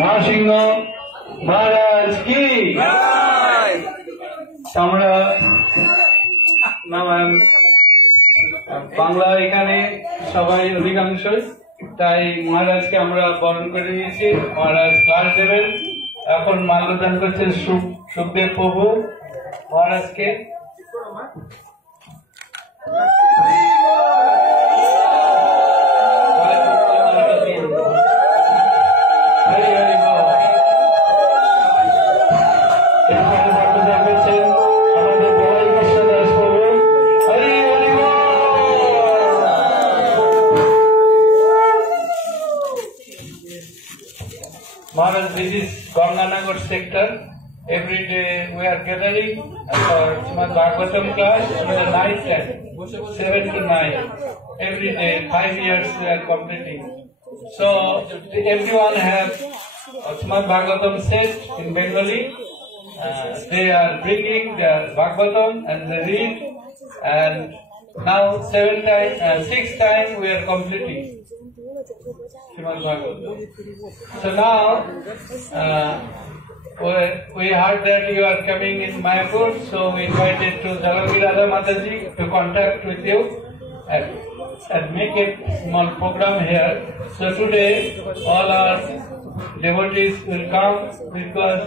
নরসিংহ মহারাজ কি আমরা বাংলা এখানে সবাই অধিকাংশই, তাই মহারাজকে আমরা বরণ করে নিয়েছি। মহারাজ ক্লাস দেবেন। এখন মাল্যদান করছেন সুখদেব প্রভু মহারাজকে। Maharaj, this is Ganganagar sector. Every day we are gathering for Srimad Bhagavatam class in the night time, 7 to 9. Every day, 5 years we are completing. So everyone have Srimad Bhagavatam set in Bengali. They are bringing their Bhagavatam and they read. And now 6th time we are completing Srimad Bhagavatam. So now we heard that you are coming in Mayapur, so we invited to Jalangi Radha Mataji to contact with you and make a small program here. So today all our devotees will come because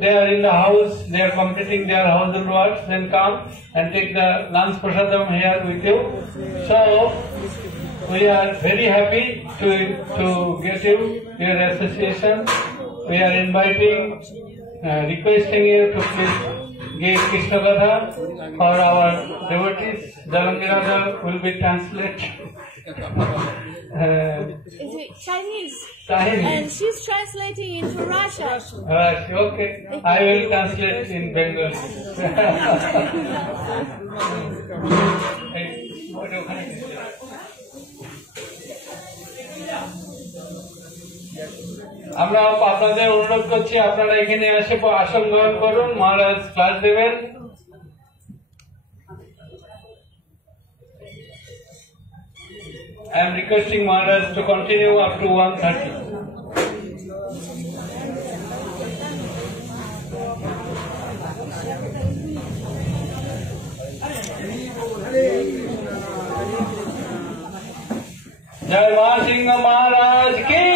they are in the house, they are completing their household works, then come and take the lunch prasadam here with you. So we are very happy to get you, your association. We are inviting, requesting you to please give Krishna Katha for our devotees. Jalangi Radha will be translated. Is it Chinese? Chinese. And she's translating into Russian. Okay. I will translate in Bengali. আমরা আপনাদের অনুরোধ করছি আপনারা এখানে এসে আসন গ্রহণ করুন। মহারাজ ক্লাস দেবেন। I am requesting Maharaj to continue up to 1:30. जय महासिंह महाराज की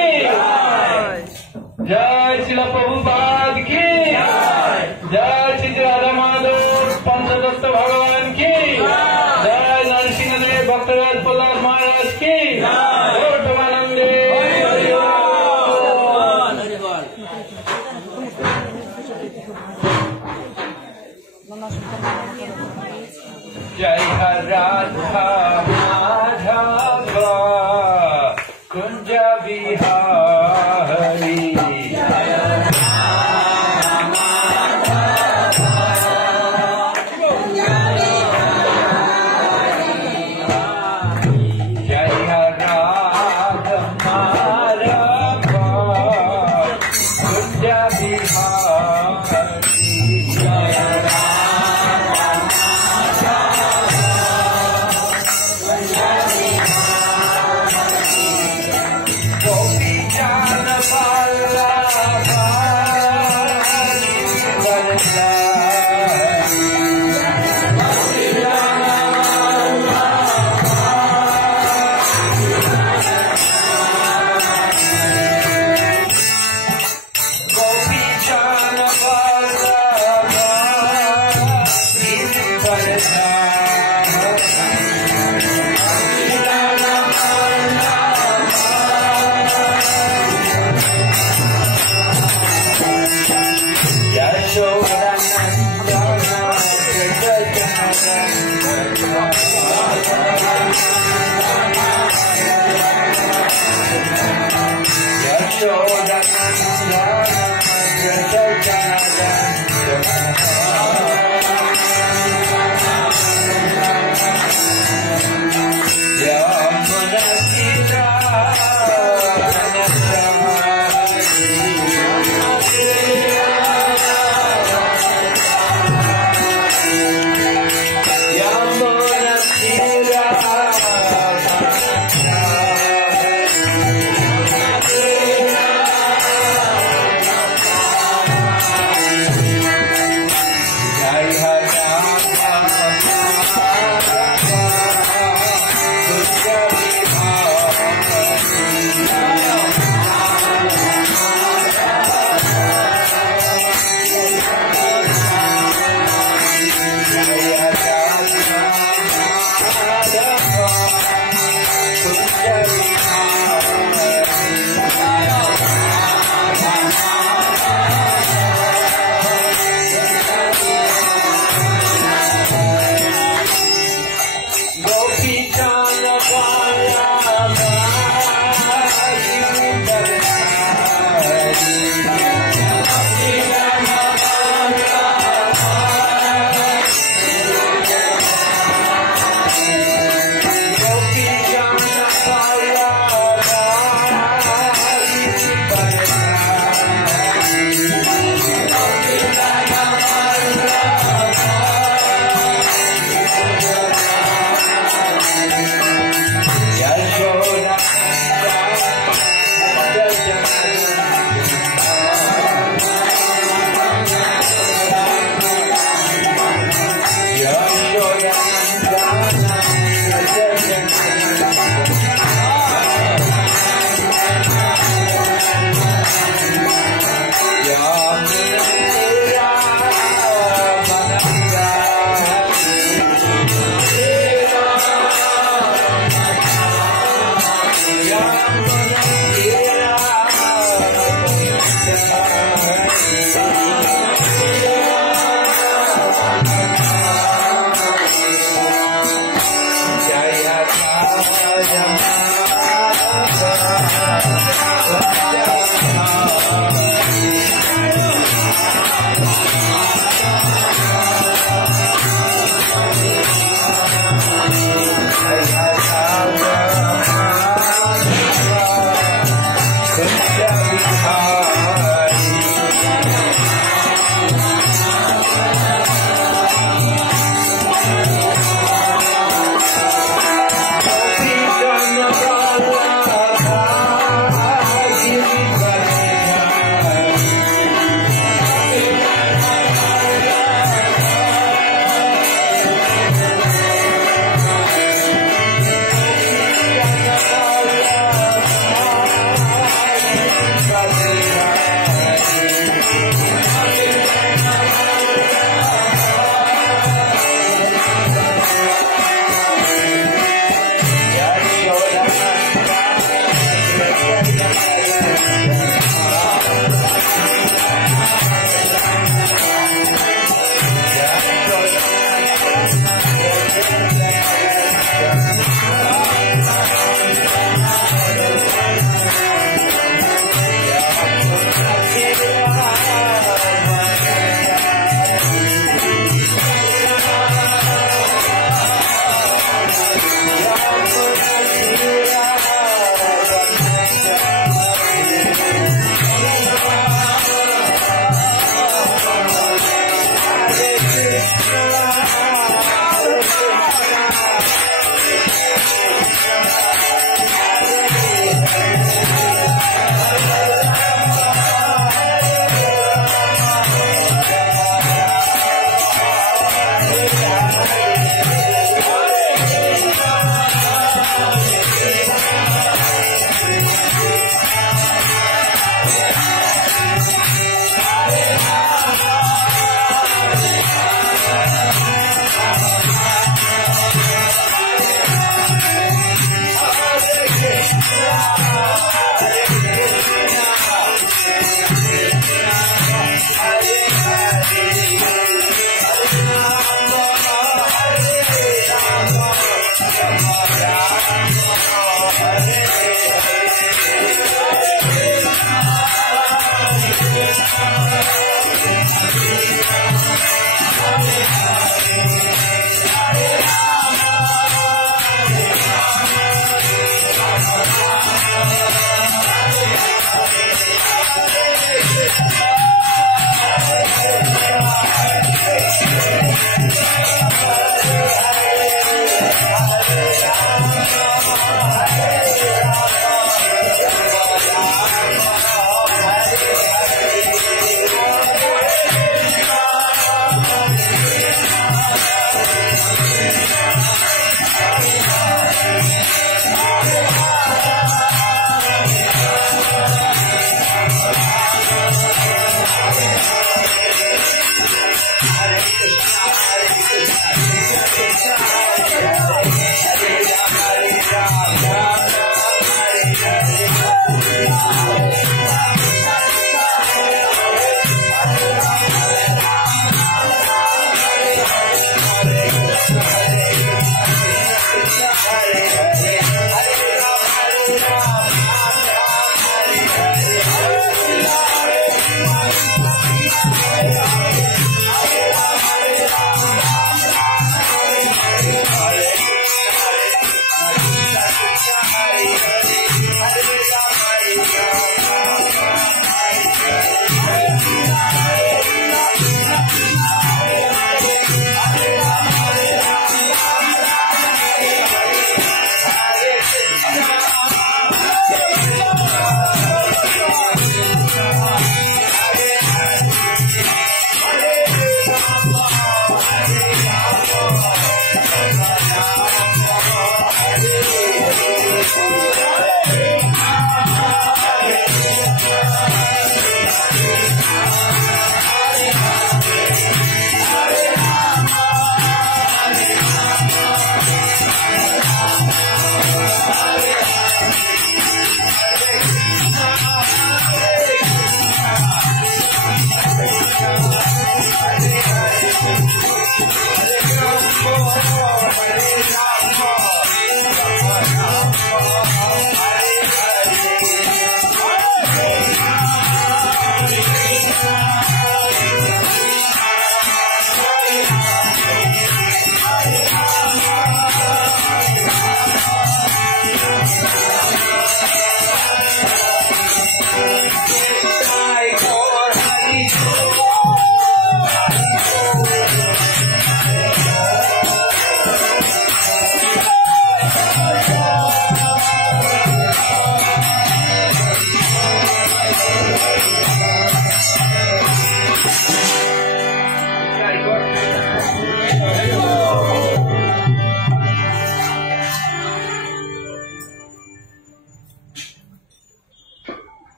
जय शिला प्रभुपाद की जय श्री राधा माधव पंचदत्त भगवान की जय नरसिंह देव भक्तराज प्रहलाद महाराज की प्रेमानंदे जय राधा माधव कुंज Bihari Gopi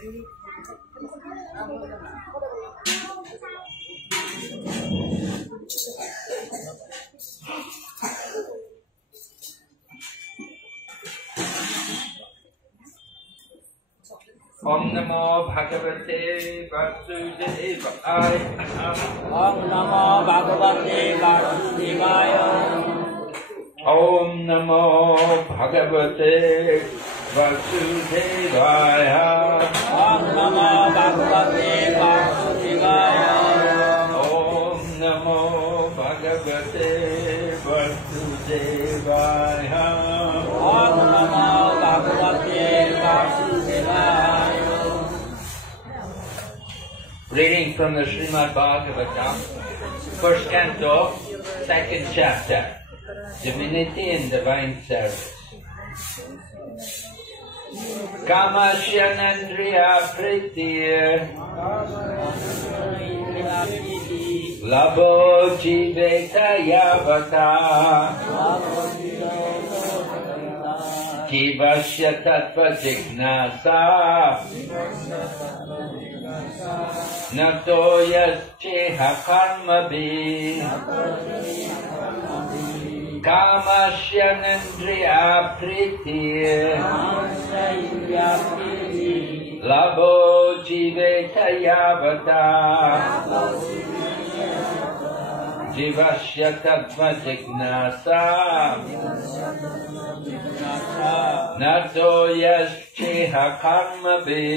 Om Namo Bhagavate Vasudevaya. Om Namo Bhagavate Vasudevaya. Om Namo Bhagavate Vasudevaya. Om Namo Bhagavate Vasudevaya. Om Namo Bhagavate Vasudevaya. Om Namo Bhagavate Vasudevaya. Reading from the Srimad Bhagavatam, first canto, second chapter, Divinity and Divine Service. Kamasyanandriya Pritya Labho Jiveta Yavata Jivasya Tattva Jignasa Nato Yasceha Karmabhi Kamasyanandriya Pritya Labho Jiveta Yavata Jivasya Tattva Jignasa Nato Yasceha Karmabhi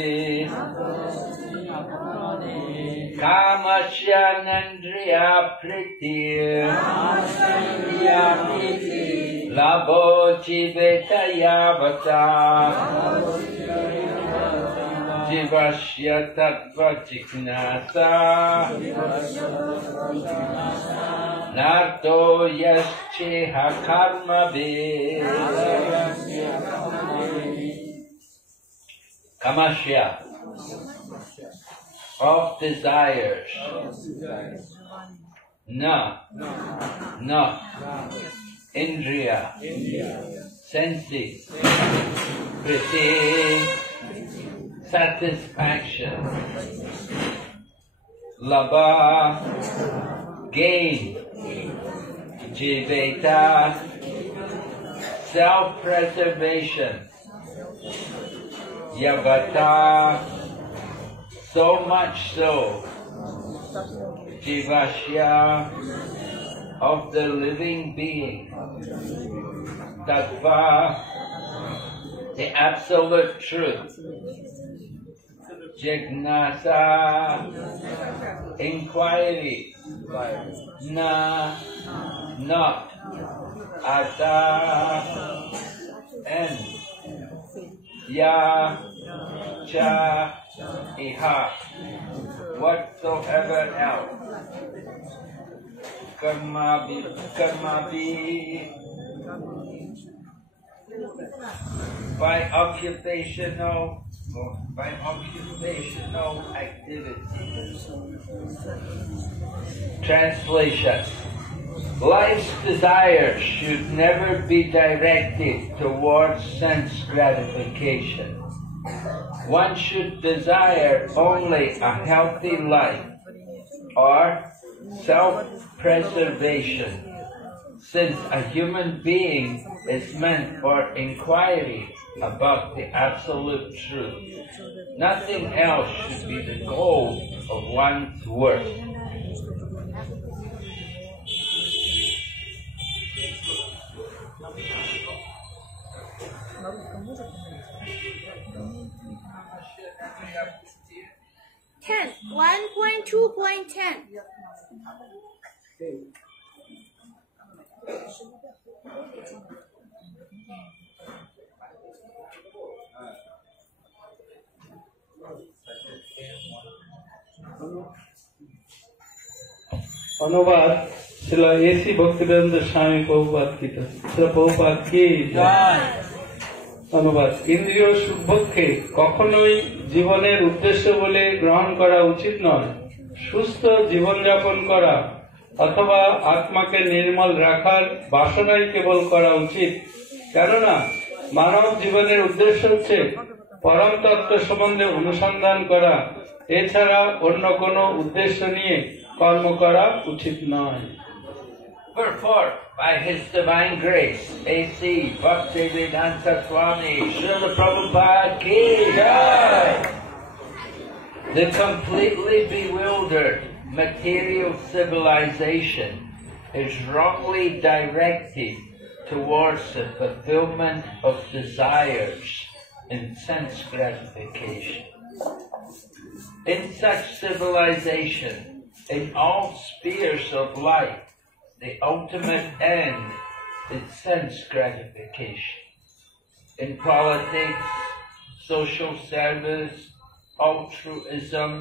Kamasyanandriya Pritya Labho Jiveta Yavata Jivasya Tattva Jignasa Nato Yasceha Karmabhi. Kamasya, of desires. Na, Indriya, senses. Priti, satisfaction. Labha, gain. Jiveta, self-preservation. Yavata, so much so. Jivasya, of the living being. Tattva, the absolute truth. Jignasa, inquiry. Na, not. Ata, and. Ya, cha, iha, whatsoever else. Karma be by occupational activity. Translation. Life's desires should never be directed towards sense gratification. One should desire only a healthy life or self-preservation, since a human being is meant for inquiry about the absolute truth. Nothing else should be the goal of one's work. Ten. 1.2.10. অনুবাদ ছিল এসি ভক্তিবেদান্ত স্বামী প্রভুপাদ কি ছিল প্রভুপাদ কি অনুবাদ ইন্দ্রিয় সুখভোগকে কখনোই জীবনের উদ্দেশ্য বলে গ্রহণ করা উচিত নয়। সুস্থ জীবনযাপন করা অথবা আত্মাকে নির্মল রাখার বাসনাই কেবল করা উচিত, কেননা মানব জীবনের উদ্দেশ্য হচ্ছে পরম তত্ত্ব সম্বন্ধে অনুসন্ধান করা এছাড়া অন্য কোনো উদ্দেশ্য নিয়ে কর্ম করা উচিত নয়। Wherefore, by His divine grace, A.C. Bhaktivedanta Swami Srila Prabhupada Ki Jai, the completely bewildered material civilization is wrongly directed towards the fulfillment of desires in sense gratification. In such civilization, in all spheres of life, the ultimate end is sense gratification. In politics, social service, altruism,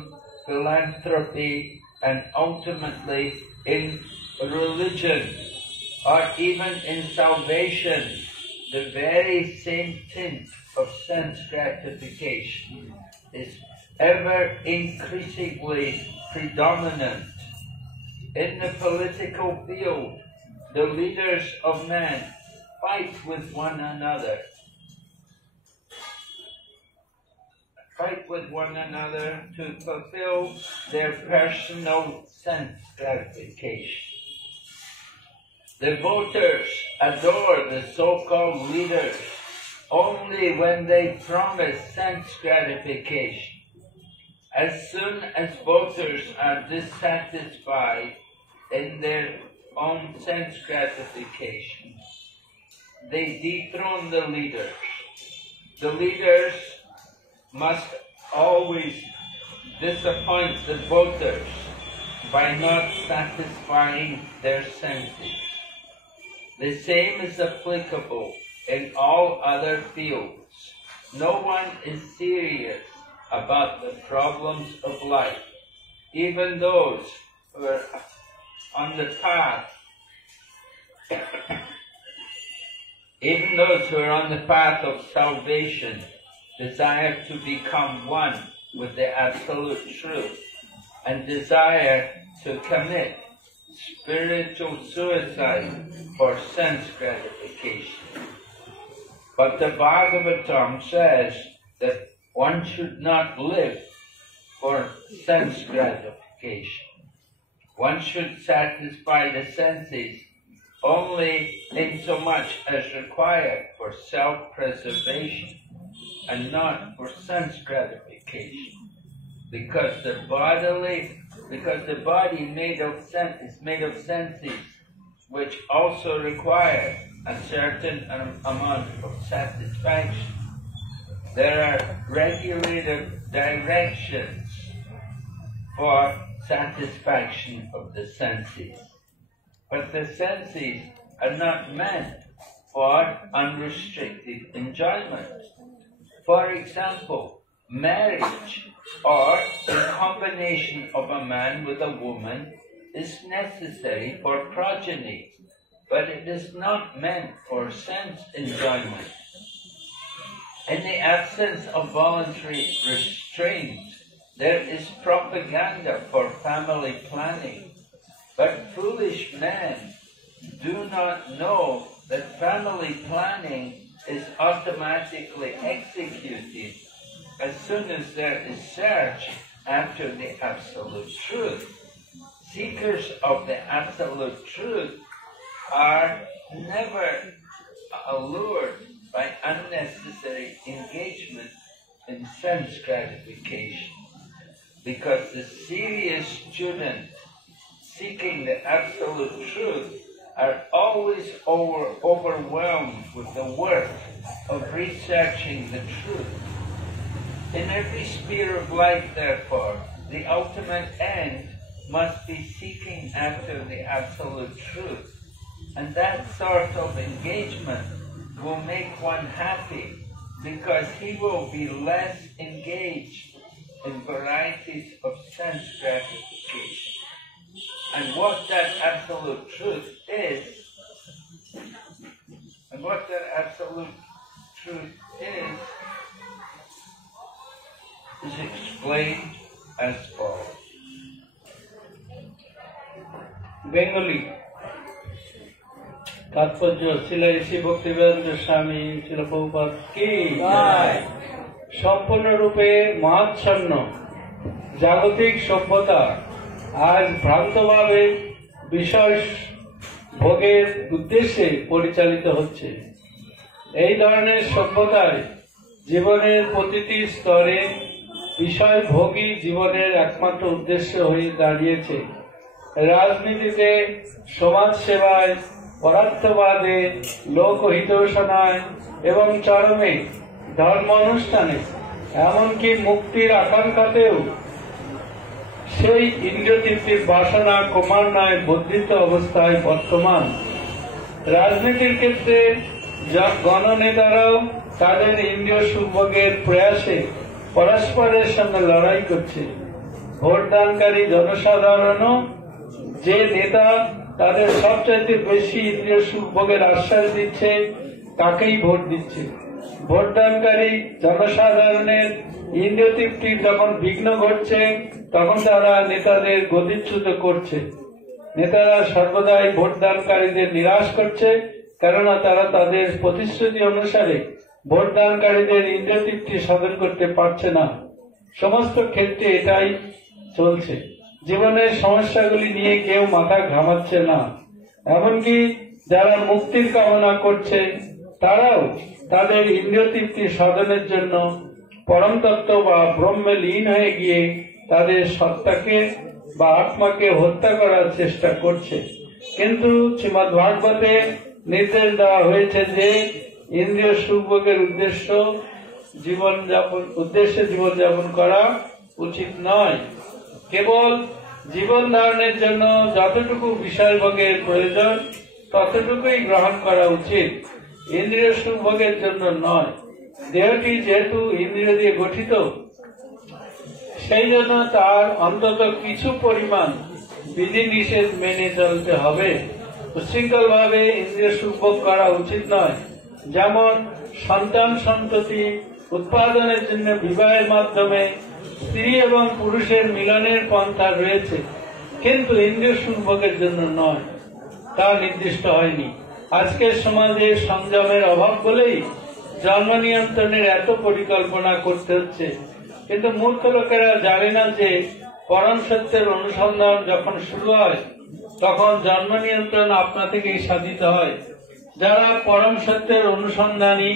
philanthropy, and ultimately in religion, or even in salvation, the very same tint of sense gratification is ever increasingly predominant. In the political field, the leaders of men fight with one another. To fulfill their personal sense gratification. The voters adore the so-called leaders only when they promise sense gratification. As soon as voters are dissatisfied in their own sense gratification, they dethrone the leaders. The leaders must always disappoint the voters by not satisfying their senses. The same is applicable in all other fields. No one is serious about the problems of life. Even those who are on the path of salvation desire to become one with the absolute truth and desire to commit spiritual suicide for sense gratification. But the Bhagavatam says that one should not live for sense gratification. One should satisfy the senses only in so much as required for self-preservation and not for sense gratification. Because the body is made of senses, which also require a certain amount of satisfaction. There are regulated directions for satisfaction of the senses. But the senses are not meant for unrestricted enjoyment. For example, marriage or the combination of a man with a woman is necessary for progeny, but it is not meant for sense enjoyment. In the absence of voluntary restraint, there is propaganda for family planning, but foolish men do not know that family planning is automatically executed as soon as there is search after the absolute truth. Seekers of the absolute truth are never allured by unnecessary engagement in sense gratification, because the serious student seeking the absolute truth are always overwhelmed with the work of researching the truth. In every sphere of life, therefore, the ultimate end must be seeking after the absolute truth, and that sort of engagement will make one happy, because he will be less engaged in varieties of sense gratification. And what that absolute truth is explained as follows. Bengali তাৎপর্য শ্রীল শ্রী ভক্তিবেদান্ত স্বামী শ্রীল প্রভুপাদ কি জয়। সম্পূর্ণরূপে মহাচ্ছন্ন জাগতিক সভ্যতা আজ ভ্রান্তভাবে বিষয় ভোগের উদ্দেশ্যে পরিচালিত হচ্ছে। এই ধরনের সভ্যতায় জীবনের প্রতিটি স্তরে বিষয় ভোগই জীবনের একমাত্র উদ্দেশ্য হয়ে দাঁড়িয়েছে। রাজনীতিতে, সমাজ সেবায়, পরার্থবাদে, লোকহিতৈষণায় এবং চরমে ধর্ম অনুষ্ঠানে, এমনকি মুক্তির আকাঙ্ক্ষাতেও সেই ইন্দ্রিয়তৃপ্তির বাসনা ক্রমান্বয়ে বর্ধিত অবস্থায় বর্তমান। রাজনীতির ক্ষেত্রে গণনেতারাও তাদের ইন্দ্রিয় সুভোগের প্রয়াসে পরস্পরের সঙ্গে লড়াই করছে। ভোটদানকারী জনসাধারণও যে নেতা তাদের সবচাইতে বেশি ইন্দ্রিয় সুভোগের আশ্বাস দিচ্ছে তাকেই ভোট দিচ্ছে। ভোটদানকারী জনসাধারণের ইন্দ্রিয় তৃপ্তির যখন বিঘ্ন ঘটছে তখন তারা নেতাদের গতিচ্যুত করছে। নেতারা সর্বদাই ভোটদানকারীদের নিরাশ করছে, কেননা তারা তাদের প্রতিশ্রুতি অনুসারে ভোটদানকারীদের ইন্দ্রিয় তৃপ্তি সাধন করতে পারছে না। সমস্ত ক্ষেত্রে এটাই চলছে। জীবনের সমস্যাগুলি নিয়ে কেউ মাথা ঘামাচ্ছে না। এমনকি যারা মুক্তির কামনা করছে তারাও তাদের ইন্দ্রিয় তৃপ্তি সাধনের জন্য পরম তত্ত্ব বা ব্রহ্মে লীন হয়ে গিয়ে তাদের সত্তাকে বা আত্মাকে হত্যা করার চেষ্টা করছে। কিন্তু শ্রীমদ্ ভাগবতে নির্দেশ দেওয়া হয়েছে যে ইন্দ্রিয় সুখভোগের উদ্দেশ্যে জীবনযাপন করা উচিত নয়। কেবল জীবন ধারণের জন্য যতটুকু বিষয় ভোগের প্রয়োজন ততটুকুই গ্রহণ করা উচিত, ইন্দ্রিয় সুখভোগের জন্য নয়। দেহটি যেহেতু ইন্দ্রিয় দিয়ে গঠিত, সেই জন্য তার অন্তত কিছু পরিমাণ বিধি নিষেধ মেনে চলতে হবে। উচ্ছৃঙ্খল ভাবে ইন্দ্রিয় সুখভোগ করা উচিত নয়। যেমন সন্তান সন্ততি উৎপাদনের জন্য বিবাহের মাধ্যমে স্ত্রী এবং পুরুষের মিলনের পন্থা রয়েছে, কিন্তু ইন্দ্রিয় সুখভোগের জন্য নয়, তা নির্দিষ্ট হয়নি। আজকের সমাজে সংযমের অভাব বলেই জন্ম নিয়ন্ত্রণের এত পরিকল্পনা করতে হচ্ছে। কিন্তু মূর্খ লোকেরা জানে না যে পরম সত্যের অনুসন্ধান যখন শুরু হয় তখন জন্ম নিয়ন্ত্রণ আপনা থেকেই সাধিত হয়। যারা পরম সত্যের অনুসন্ধানী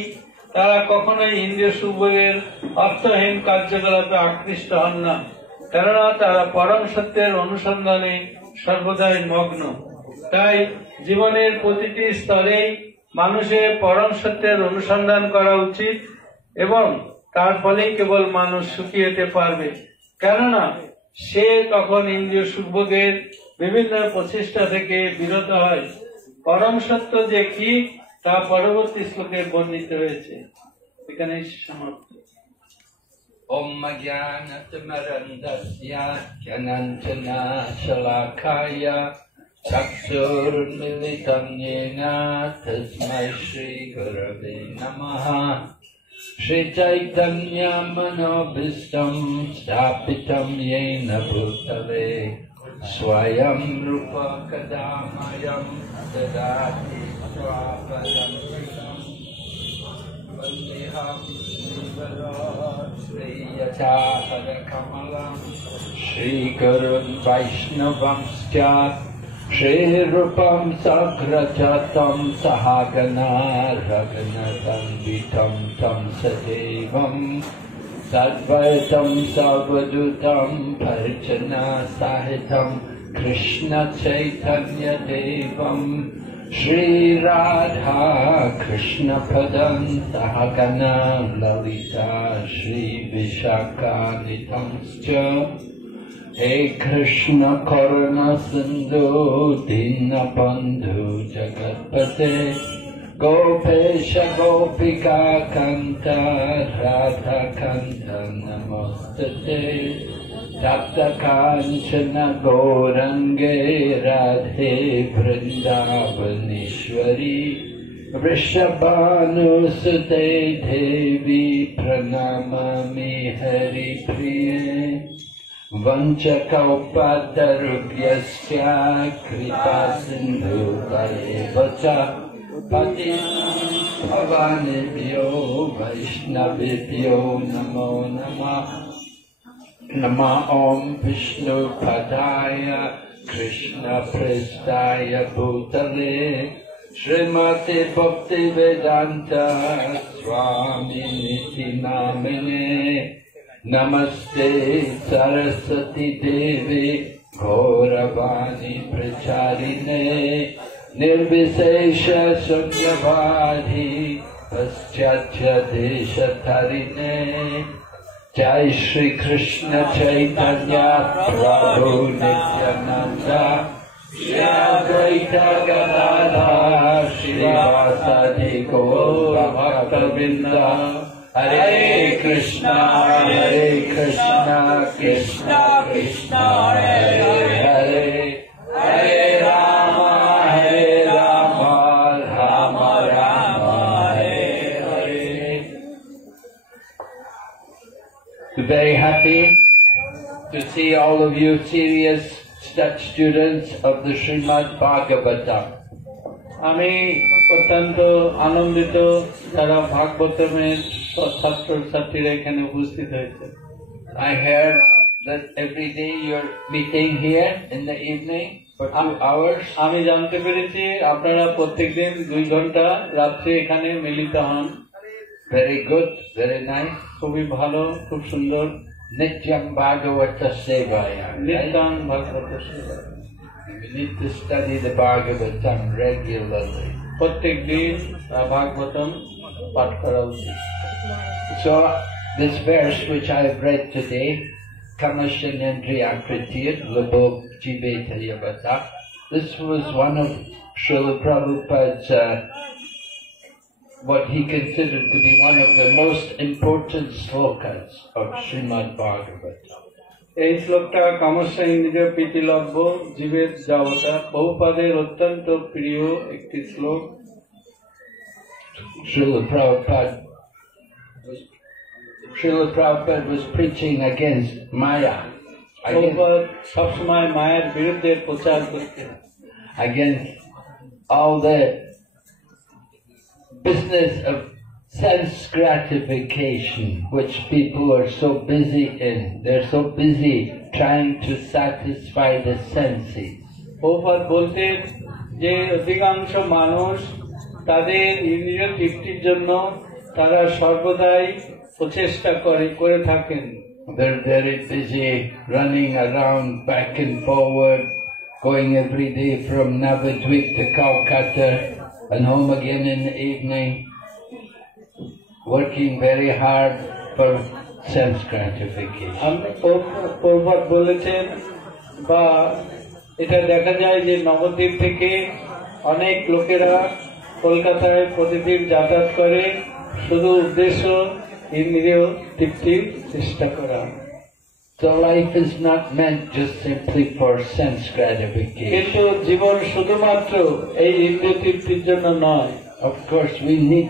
তারা কখনোই ইন্দ্রিয় সুখভোগের অর্থহীন কার্যকলাপে আকৃষ্ট হন না, কেননা তারা পরম সত্যের অনুসন্ধানে সর্বদাই মগ্ন। তাই জীবনের প্রতিটি স্তরে মানুষের পরম সত্যের অনুসন্ধান করা উচিত এবং তার ফলেই কেবল মানুষ সুখী হতে পারবে, কেননা সে তখন ইন্দ্রিয় সুখভোগের বিভিন্ন প্রচেষ্টা থেকে বিরত হয়। পরম সত্য যে কি তা পরবর্তী শ্লোকে বর্ণিত হয়েছে। এখানে সমাপ্ত। Om Jnanatimarandasya Jnananjana Shalakaya Chakshurmilitam Yena Tasmai Shri Gurave Namaha Shri Chaitanya Manobhistam Stapitam Yena Bhutale Swayam Rupa Kadamayam Dadati Swapadam Vandeham Shri Yachahara Kamalam Shri Gurun Vaishnavamscha Shri Rupam Sagrajatam Sahagana Raghunatam Vitam Tam Sadevam Sadvaitam Savadutam Parjana Sahitam Krishna Chaitanya Devam Shri Radha Krishna Padam Sahagana Lalita Shri Vishaka Nitamscha He Krishna Karuna Sindhu Dinabandhu Jagatpate Gopesha Gopika Kanta Radha Kanta Namostate Tapta Kanchana Gaurange Radhe Vrindavaneshwari Vrishabhanusute Devi Pranamami Hari Priye Vanchakaupatarubhyasya Kripa Sindhu Vacha Patinam Bhavanebhyo Vaishnavebhyo Namo Namah. Nama Om Vishnu Padaya Krishna Prestaya Bhutale Srimati Bhakti Vedanta Swami Niti Namine Namaste Saraswati Devi Gauravani Pracharine Nirvisesha Sunyavadhi Paschatya Desha Tarine Jai Shri Krishna Chaitanya Prabhu Nityananda Shri Advaita Gadadhar Srivasadi Gaura Bhaktavinda Hare Krishna Krishna Krishna Hare Hare Hare Rama Rama Rama Hare Hare. Very happy to see all of you serious students of the Srimad Bhagavatam. আমি অত্যন্ত আনন্দিত যারা ভাগবতমের ছাত্র ছাত্রীরা এখানে উপস্থিত হয়েছে। I heard that every day you're meeting here in the evening for 2 hours. আমি জানতে পেরেছি আপনারা প্রত্যেকদিন 2 ঘন্টা রাত্রে এখানে মিলিত হন। Very good, very nice. খুবই ভালো, খুব সুন্দর। Nityam Bhagavata Sevaya. নিত্যাং ভাগবত সেবা। We need to study the Bhagavatam regularly. প্রত্যেক দিন ভাগবতম পাঠ করা উচিত। So this verse which I have read today, Kamashanendriya Kritir Labhok Jiveta Yavata, this was one of Srila Prabhupada's what he considered to be one of the most important slokas of Srimad Bhagavatam. এই শ্লোকটা কামস্যা ইন্দ্রিয় প্রীতিলভ্য জীবের যাবতা বহুপাদের অত্যন্ত প্রিয় একটি শ্লোক। Srila Prabhupada was preaching against Maya, সবসময় মায়ের বিরুদ্ধে প্রচার করতেন, against all the business of sense gratification which people are so busy in. They're so busy trying to satisfy the senses. Prabhupada বলতেন যে অধিকাংশ মানুষ তাদের ইন্দ্রিয় তৃপ্তির জন্য তারা সর্বদাই প্রচেষ্টা করে থাকেন। They're very busy running around back and forward, going every day from Navadvip to Calcutta and home again in the evening, working very hard for sense gratification. Prabhupada বলেছেন বা এটা দেখা যায় যে নবদ্বীপ থেকে অনেক লোকেরা কলকাতায় প্রতিদিন যাতায়াত করে, শুধু উদ্দেশ্য ইন্দ্রিয় তৃপ্তির চেষ্টা করা। So life is not meant just simply for sense gratification. কিন্তু জীবন শুধুমাত্র এই ইন্দ্রিয় তৃপ্তির জন্য নয়। Of course we need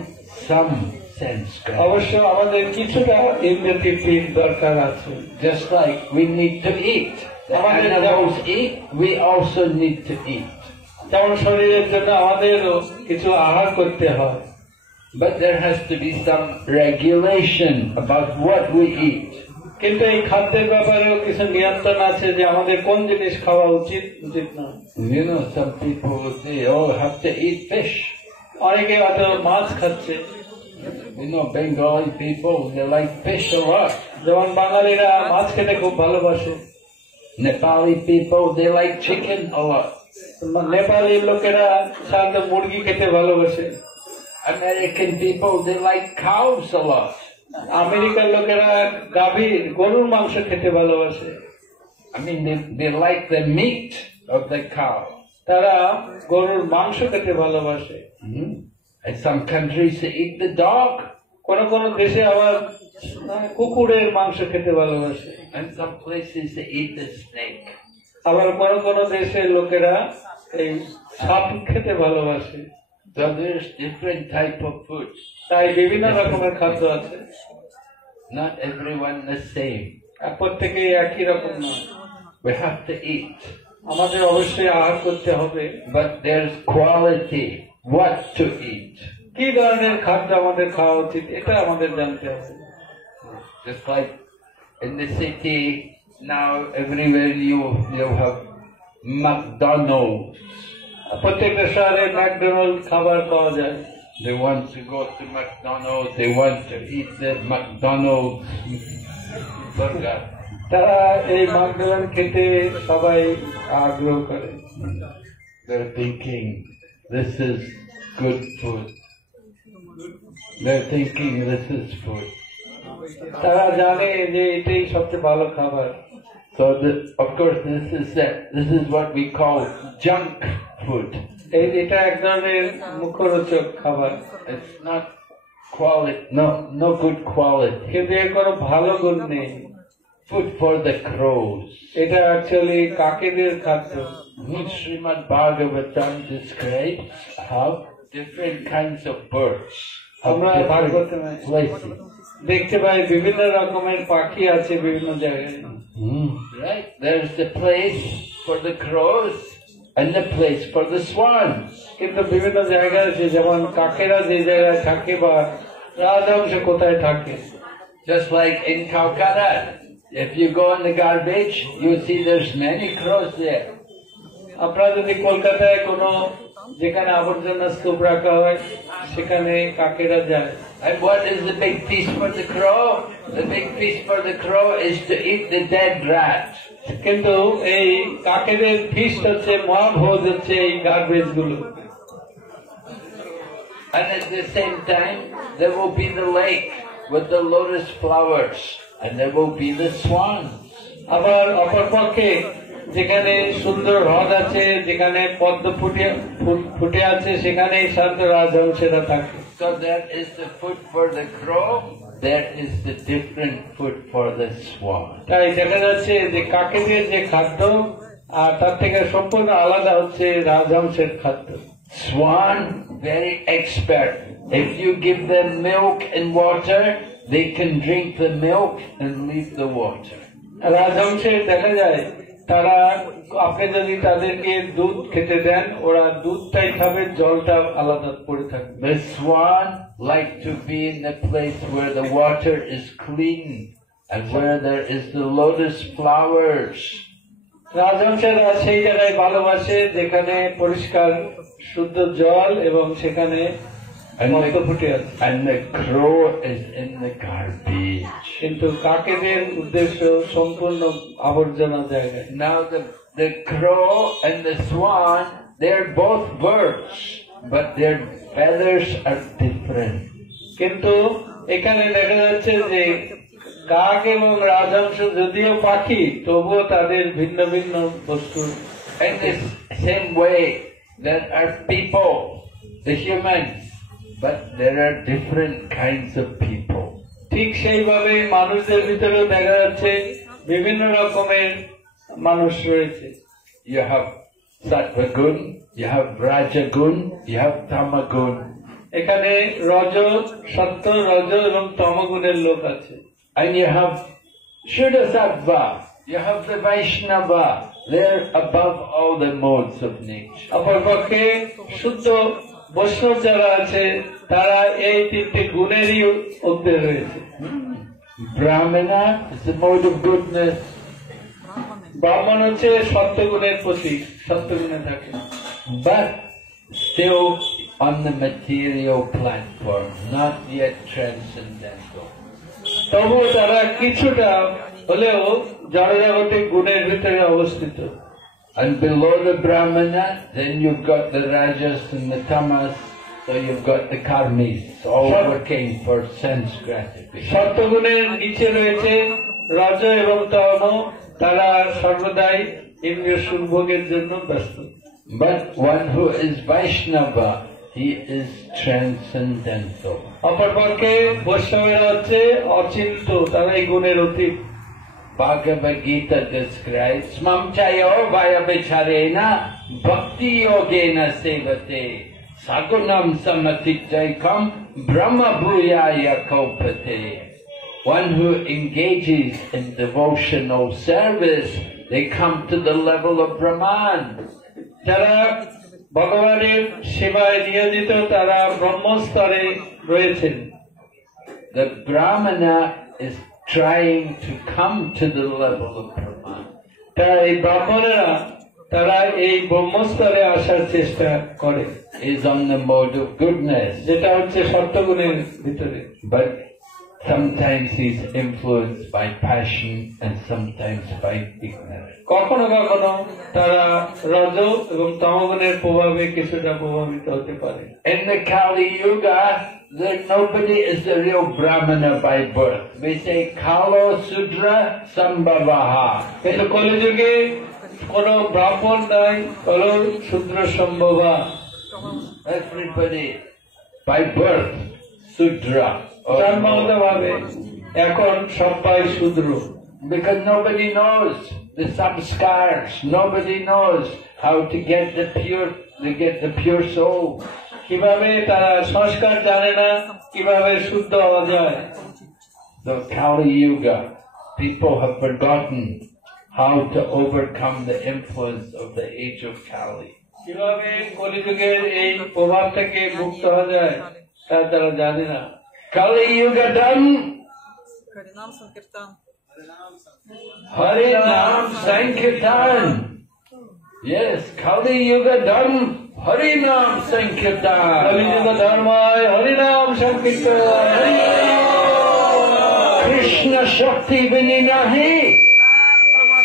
some sense অবশ্য gratification. আমাদের কিছুটা ইন্দ্রিয় তৃপ্তির দরকার আছে। Just like we need to eat. The animals eat, we also need to eat. যেমন শরীরের জন্য আমাদেরও কিছু আহার করতে হয়। But there has to be some regulation about what we eat. কিন্তু এই খাদ্যের ব্যাপারেও কিছু নিয়ন্ত্রণ আছে যে আমাদের কোন জিনিস খাওয়া উচিত নয়। You know, some people will say, oh, have to eat fish. অনেকে হয়তো মাছ খাচ্ছে। You know, Bengali people, they like fish a lot. যেমন বাঙালিরা মাছ খেতে খুব ভালোবাসে। Nepali people, they like chicken a lot. Nepali লোকেরা সাধারণত মুরগি খেতে ভালোবাসে। American people, they like cows a lot. আমেরিকার লোকেরা গরুর মাংস খেতে ভালোবাসে। I mean, they like the meat of the cow. তারা গরুর মাংস খেতে ভালোবাসে। In some countries, they eat the dog. কোন কোন দেশে আবার কুকুরের মাংস খেতে ভালোবাসে। In some places, they eat the snake. আবার কোন কোন দেশের লোকেরা এই সাপ খেতে ভালোবাসে। So there's different type of foods. তাই বিভিন্ন রকমের খাদ্য আছে। Not everyone the same. প্রত্যেকে একই রকম নয়। We have to eat. আমাদের অবশ্যই আহার করতে হবে। But there's quality. What to eat. কি ধরনের খাদ্য আমাদের খাওয়া উচিত এটা আমাদের জানতে হবে। Just like in the city now, everywhere you have McDonald's. প্রত্যেকটা শহরে ম্যাকডোনাল্ড খাবার পাওয়া যায়। They want to go to McDonald's. They want to eat the McDonald's burger. তারা এই ম্যাকডোনাল্ড খেতে সবাই আগ্রহ করে। They're thinking this is good food. They're thinking this is food. তারা জানে যে এটাই সবচেয়ে ভালো খাবার। So of course this is what we call junk food. এটা এক ধরনের মুখরোচক খাবার। It's not quality, no good quality. কিন্তু এর কোনো ভালো গুণ নেই। Food for the crows. এটা অ্যাকচুয়ালি কাকেদের খাদ্য। Srimad Bhagavatam describes how different kinds of birds of আমরা ভাগবতে different places. দেখতে পাই বিভিন্ন রকমের পাখি আছে বিভিন্ন জায়গায়। Right? There's the place for the crows and the place for the swans. কিন্তু বিভিন্ন জায়গায় আছে, যেমন কাকেরা যে জায়গায় থাকে বা রাজহংস কোথায় থাকে। Just like in Calcutta, if you go in the garbage, you see there's many crows there. আপনারা যদি কলকাতায় কোনো যেখানে আবর্জনা স্তূপ রাখা হয় সেখানে কাকেরা যায়। And what is the big feast for the crow? The big feast for the crow is to eat the dead rat. কিন্তু এই কাকেদের ফিস্ট হচ্ছে, মহাভোজ হচ্ছে এই গার্বেজ গুলো। And at the same time, there will be the lake with the lotus flowers, and there will be the swans. আবার অপরপক্ষে যেখানে সুন্দর হ্রদ আছে, যেখানে পদ্ম ফুটে আছে, সেখানে শান্ত রাজহংসেরা থাকে। So that is the food for the crow, that is the different food for the swan. তাই দেখা যাচ্ছে যে কাকেদের যে খাদ্য আর তার থেকে সম্পূর্ণ আলাদা হচ্ছে রাজহংসের খাদ্য। Swan, very expert. If you give them milk and water, they can drink the milk and leave the water. রাজহংসের দেখা যায় তারা, আপনি যদি তাদেরকে দুধ খেতে দেন ওরা দুধটাই খাবে, জলটা আলাদা পড়ে থাকবে। The swan like to be in the place where the water is clean and where there is the lotus flowers. রাজহংসেরা সেই জায়গায় ভালোবাসে যেখানে পরিষ্কার শুদ্ধ জল এবং সেখানে পদ্ম ফুটে আছে। And the crow is in the garbage. কিন্তু কাকেদের উদ্দেশ্য সম্পূর্ণ আবর্জনা জায়গায়। Now the crow and the swan, they're both birds, but their feathers are different. কিন্তু এখানে দেখা যাচ্ছে যে কাক এবং রাজহংস যদিও পাখি, তবুও তাদের ভিন্ন ভিন্ন বস্তু। In the same way, there are people, the humans, but there are different kinds of people. ঠিক সেইভাবে মানুষদের ভিতরেও দেখা যাচ্ছে বিভিন্ন রকমের মানুষ রয়েছে। You have sattva gun, you have raja gun, you have tama gun. এখানে সত্য, রজ এবং তমগুণের লোক আছে। And you have Shuddha Sattva, you have the Vaishnava, they're above all the modes of nature. অপরপক্ষে শুদ্ধ বৈষ্ণব যারা আছে তারা এই তিনটি গুণেরই ঊর্ধ্বে রয়েছে। Brahmana is the mode of goodness. ব্রাহ্মণ হচ্ছে সত্যগুণের প্রতীক, সত্যগুণে থাকে। But still on the material platform, not yet transcendental. তবু তারা কিছুটা হলেও জড়জগতিক গুণের ভিতরে অবস্থিত। And below the Brahmana, then you've got the Rajas and the Tamas, so you've got the Karmis, all working for sense gratification. সত্যগুণের নিচে রয়েছে রজ এবং তম, তারা সর্বদাই ইন্দ্রিয় সুখভোগের জন্য ব্যস্ত। But one who is Vaishnava, he is transcendental. অপরপক্ষে বৈষ্ণবেরা হচ্ছে অচিন্ত, তারা এই গুণের অতীত। Bhagavad Gita describes Mamchayo Vayabicharena Bhakti Yogena Sevate Sagunam Samatitjaikam Brahma Bhuyaya Kaupate. One who engages in devotional service, they come to the level of Brahman. যারা ভগবানের সেবায় নিয়োজিত তারা ব্রহ্মস্তরে রয়েছেন। The Brahmana is trying to come to the level of Brahman. তাই ব্রাহ্মণেরা তারা এই ব্রহ্মস্তরে আসার চেষ্টা করে, Is on the mode of goodness. যেটা হচ্ছে সত্যগুণের ভিতরে। But sometimes he's influenced by passion and sometimes by ignorance. কখনো কখনো তারা রজ এবং তমগুণের প্রভাবে কিছুটা প্রভাবিত হতে পারে। In the Kali Yuga, nobody is a real Brahmana by birth. We say Kalo Sudra Sambhavaha. কিন্তু কলিযুগে কোন ব্রাহ্মণ নাই, কোন শূদ্র সম্ভবা। Everybody by birth Sudra. জন্মগত ভাবে এখন সবাই শূদ্র, Because nobody knows the samskars. Nobody knows how to get the pure soul. কিভাবে তারা সংস্কার জানে না, কিভাবে শুদ্ধ হওয়া যায়। The Kali Yuga, people have forgotten how to overcome the influence of the age of Kali. কিভাবে কলিযুগের এই প্রভাব থেকে মুক্ত হওয়া যায় তা তারা জানে না। Kali Yuga done. Harinam Sankirtan. Hari Nam Sankirtan. Yes, Kali Yuga done. Hari Nam Sankirtan. কলিযুগ ধর্মায় হরিনাম সংকীর্তন। Krishna Shakti Vininahi.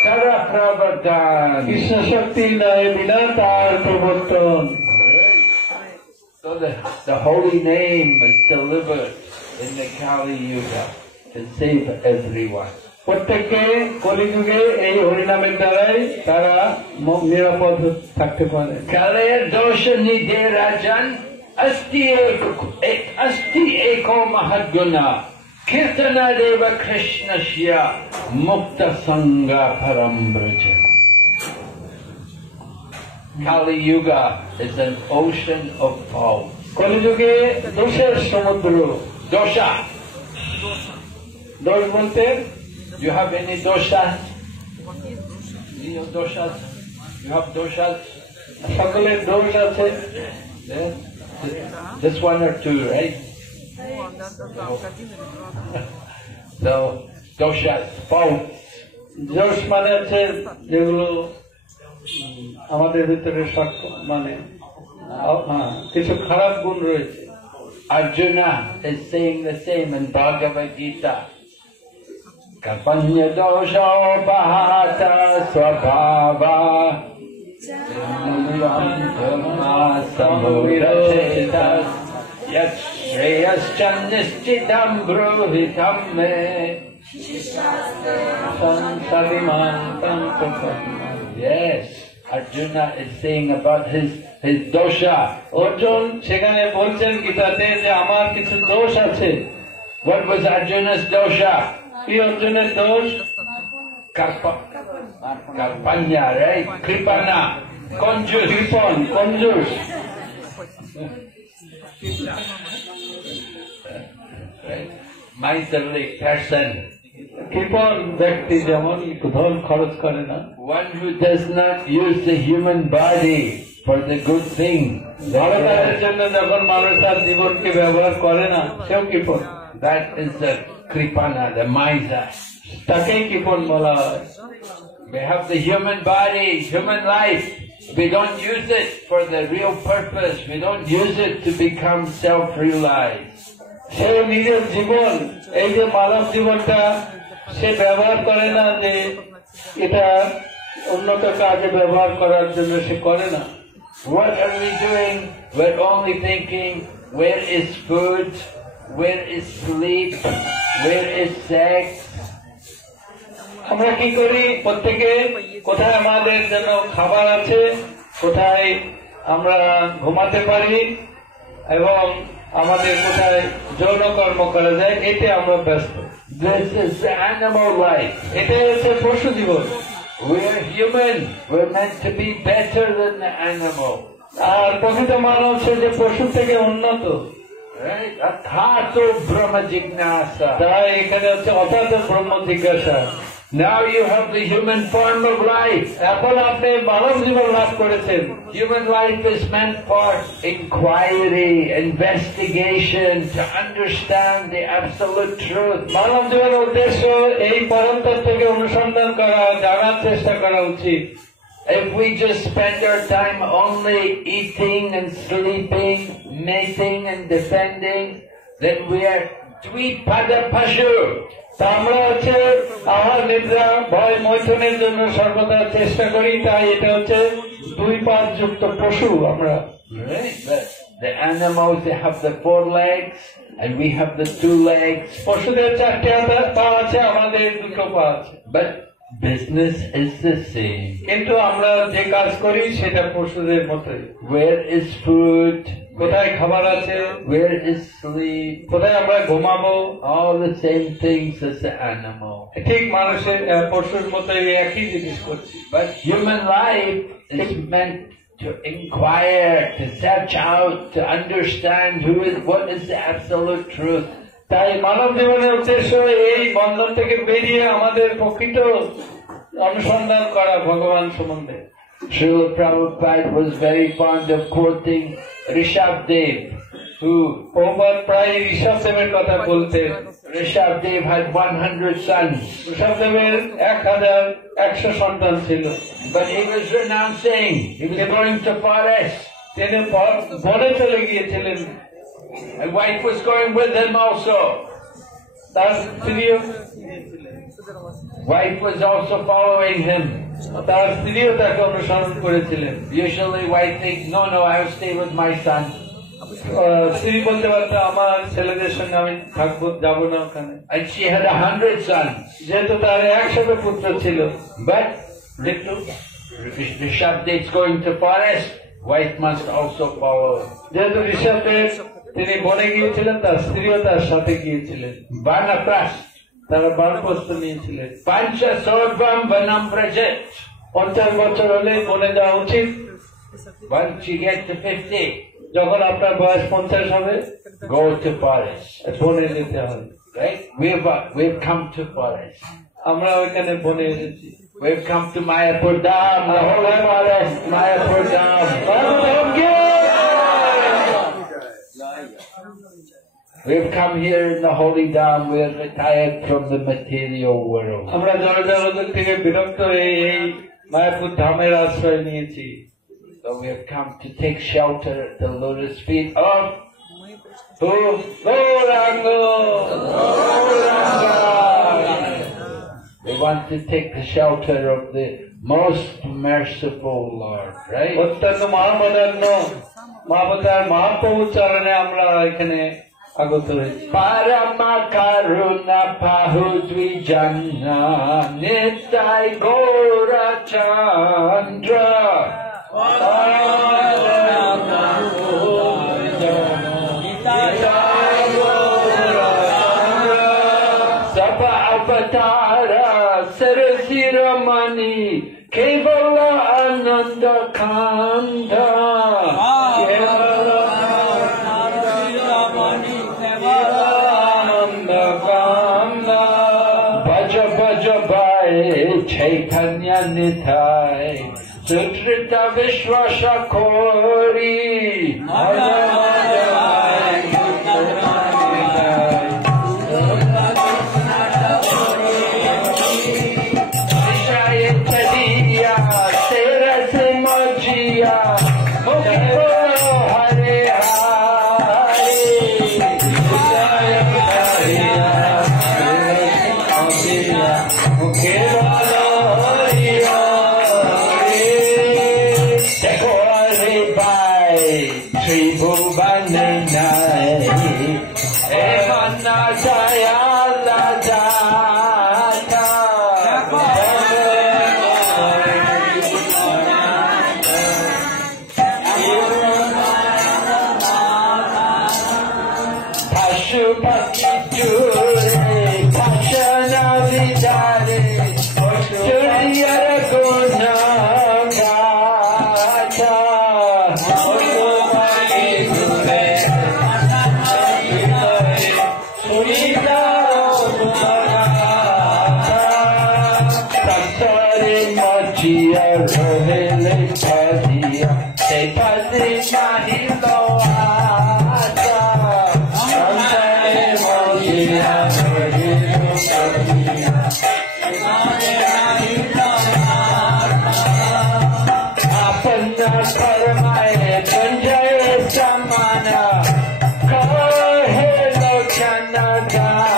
Tara Pravatan. Krishna শক্তি নয় বিনা তার প্রবর্তন। So the holy name is delivered in the Kali Yuga to save everyone. প্রত্যেককে কলিযুগে এই হরিনামের দ্বারাই তারা নিরাপদ থাকতে পারে। Kalaya dosha nidhe rajan asti eko mahadguna kirtana deva Krishna shya mukta sangha parambraja. Kali Yuga is an ocean of faults. কলিযুগে দোষের সমুদ্র। Dosha. দোষ বলতে You have any doshas? Any doshas? You have doshas? সকলের দোষ আছে। Yes. This one or two, right? So, doshas, faults. দোষ মানে হচ্ছে যেগুলো আমাদের ভিতরে মানে কিছু খারাপ গুণ রয়েছে। Arjuna is saying the same in Bhagavad Gita. Kapanya dosha bahata swabhava samuracheta yat shreyascha nishchitam bruhitam me সংসারিমান তন্ত্র। Yes, Arjuna is saying about his dosha. Arjun সেখানে বলছেন গীতাতে যে আমার কিছু দোষ আছে। What was Arjuna's dosha? কি অর্জুনের দোষ? Karpanya, right? Kripana, conjure. কৃপণ, কঞ্জুস। Right? Miserly person. কৃপণ ব্যক্তি যেমন ধন খরচ করে না। One who does not use the human body for the good thing. ভালো কাজের জন্য যখন মানুষ তার জীবনকে ব্যবহার করে না, সেও কৃপণ। That is the Kripana, the miser. তাকেই কৃপণ বলা হয়। We have the human body, human life. We don't use it for the real purpose. We don't use it to become self-realized. সে নিজের জীবন, এই যে মানব জীবনটা সে ব্যবহার করে না, যে এটা উন্নত কাজে ব্যবহার করার জন্য সে করে না। What are we doing? We're only thinking, where is food? Where is sleep? Where is sex? আমরা কি করি? প্রত্যেকে কোথায় আমাদের জন্য খাবার আছে, কোথায় আমরা ঘুমাতে পারি এবং আমাদের কোথায় যৌন কর্ম করা যায়, এতে আমরা ব্যস্ত। This is the animal life. এটাই হচ্ছে পশু জীবন। We're human. We're meant to be better than the animal. আর প্রকৃত মানব সে যে পশু থেকে উন্নত। Right? Athato Brahma Jignasa. তাই এখানে হচ্ছে অথাত ব্রহ্ম জিজ্ঞাসা। Now you have the human form of life. এখন আপনি মানব জীবন লাভ করেছেন। Human life is meant for inquiry, investigation, to understand the absolute truth. মানব জীবনের উদ্দেশ্য এই পরম তত্ত্বকে অনুসন্ধান করা, জানার চেষ্টা করা উচিত। If we just spend our time only eating and sleeping, mating and defending, then we are dvipada pashu. তা আমরা হচ্ছে আহার নিদ্রা ভয় মৈথুনের জন্য সর্বদা চেষ্টা করি, তাই এটা হচ্ছে দুই পাঁচ যুক্ত পশু আমরা। Right? But the animals, they have the 4 legs and we have the 2 legs. পশুদের 4টে পা আছে, আমাদের 2টো পা আছে। But business is the same. কিন্তু আমরা যে কাজ করি সেটা পশুদের মতোই। Where is food? কোথায় খাবার আছে, Where is sleep? কোথায় আমরা ঘুমাবো, All the same things as the animal. ঠিক মানুষের পশুর মতোই একই জিনিস করছি। But human life is meant to inquire, to search out, to understand what is the absolute truth. তাই মানব জীবনের উদ্দেশ্য এই বন্ধন থেকে বেরিয়ে আমাদের প্রকৃত অনুসন্ধান করা ভগবান সম্বন্ধে। Srila Prabhupada was very fond of quoting Rishabdev, who Prabhupada প্রায় ঋষভদেবের কথা বলতেন। Rishabdev had 100 sons, ঋষভদেবের 1100 সন্তান ছিল, but he was renouncing. He was going to forest. তিনি বনে চলে গিয়েছিলেন। And wife was going with him also. তার স্ত্রীও Wife was also following him. তার স্ত্রীও তাকে অনুসরণ করেছিলেন। Usually wife thinks, no, I'll stay with my son. স্ত্রী বলতে পারতো আমার ছেলেদের সঙ্গে আমি থাকবো, যাবো না ওখানে। And she had 100 sons. যেহেতু তার 100 পুত্র ছিল, But Rishabdev is going to forest. Wife must also follow. যেহেতু ঋষভদেব তিনি বনে গিয়েছিলেন, তার স্ত্রীও তার সাথে গিয়েছিলেন। Vanapras. তারা বানপ্রস্থ নিয়েছিলেন। Pancha Sorvam Vanam Prajet. 50 বছর হলে বনে যাওয়া উচিত। Once you get to 50, যখন আপনার বয়স 50 হবে, go to forest. বনে যেতে হবে। Right? We've come to forest. আমরা ওইখানে বনে এসেছি। We've come to Mayapur Dham, the holy forest, Mayapur Dham. We've come here in the holy Dham. We're retired from the material world. আমরা জড়জগৎ থেকে বিরক্ত হয়ে এই মায়াপুর ধামের আশ্রয় নিয়েছি। So we have come to take shelter at the lotus feet of Gauranga. We want to take the shelter of the most merciful Lord, right? অত্যন্ত মহামদান্য মহাবতার মহাপ্রভু চরণে আমরা এখানে আগত হয়েছি। Parama Karuna Pahu Dvijanna Nitai Gaura Chandra Sapa Avatara Sarasiramani Kevala Ananda Kanda Bhaja Bhaja Bhai Chaitanya Nitai Sutrita Vishwasha Kori Vishaya Tadiya Tera Simajia Mukho Hare Moliya rohele padiya, te padi mahilo aja. Santale Moliya rohele padiya, apna karmaye panjaye samana, kahe lochana das.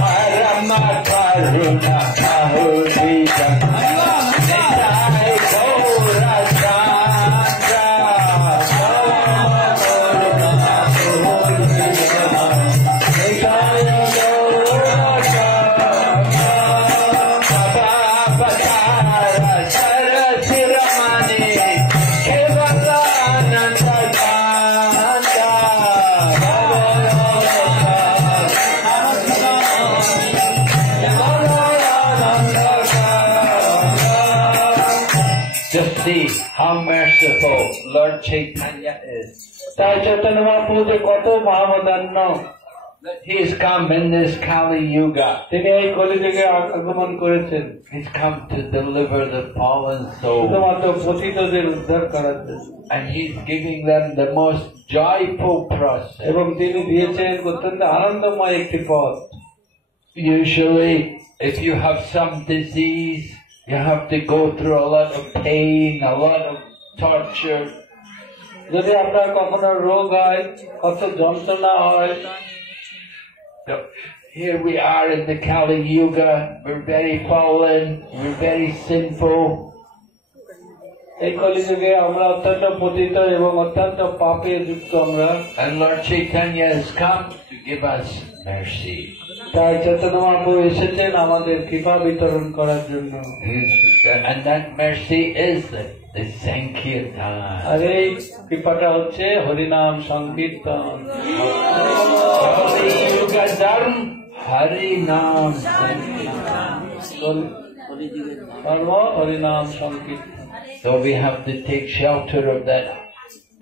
Parama karuna ahurita, Nitai Gaura Chandra. Just see how merciful Lord Chaitanya is. তাই চৈতন্য মহাপ্রভু যে কত মহাবদান্য, That he has come in this Kali Yuga. তিনি এই কলিযুগে আগমন করেছেন He's come to deliver the fallen soul. শুধুমাত্র পতিতদের উদ্ধার করার জন্য, And he's giving them the most joyful process. এবং তিনি দিয়েছেন অত্যন্ত আনন্দময় একটি পথ। Usually, if you have some disease, you have to go through a lot of pain, a lot of torture. যদি আপনার কখনো রোগ হয়, কত যন্ত্রণা হয়, So here we are in the Kali Yuga. We're very fallen. We're very sinful. এই কলিযুগে আমরা অত্যন্ত পতিত এবং অত্যন্ত পাপে যুক্ত আমরা। And Lord Chaitanya has come to give us mercy. তাই চৈতন্য মহাপ্রভু এসেছেন আমাদের কৃপা বিতরণ করার জন্য। And that mercy is the Sankirtan. আর এই কৃপাটা হচ্ছে হরিনাম সংকীর্তন। Kali Yuga Dharma Harinam Sankirtan. ধর্ম হরিনাম সংকীর্তন। So we have to take shelter of that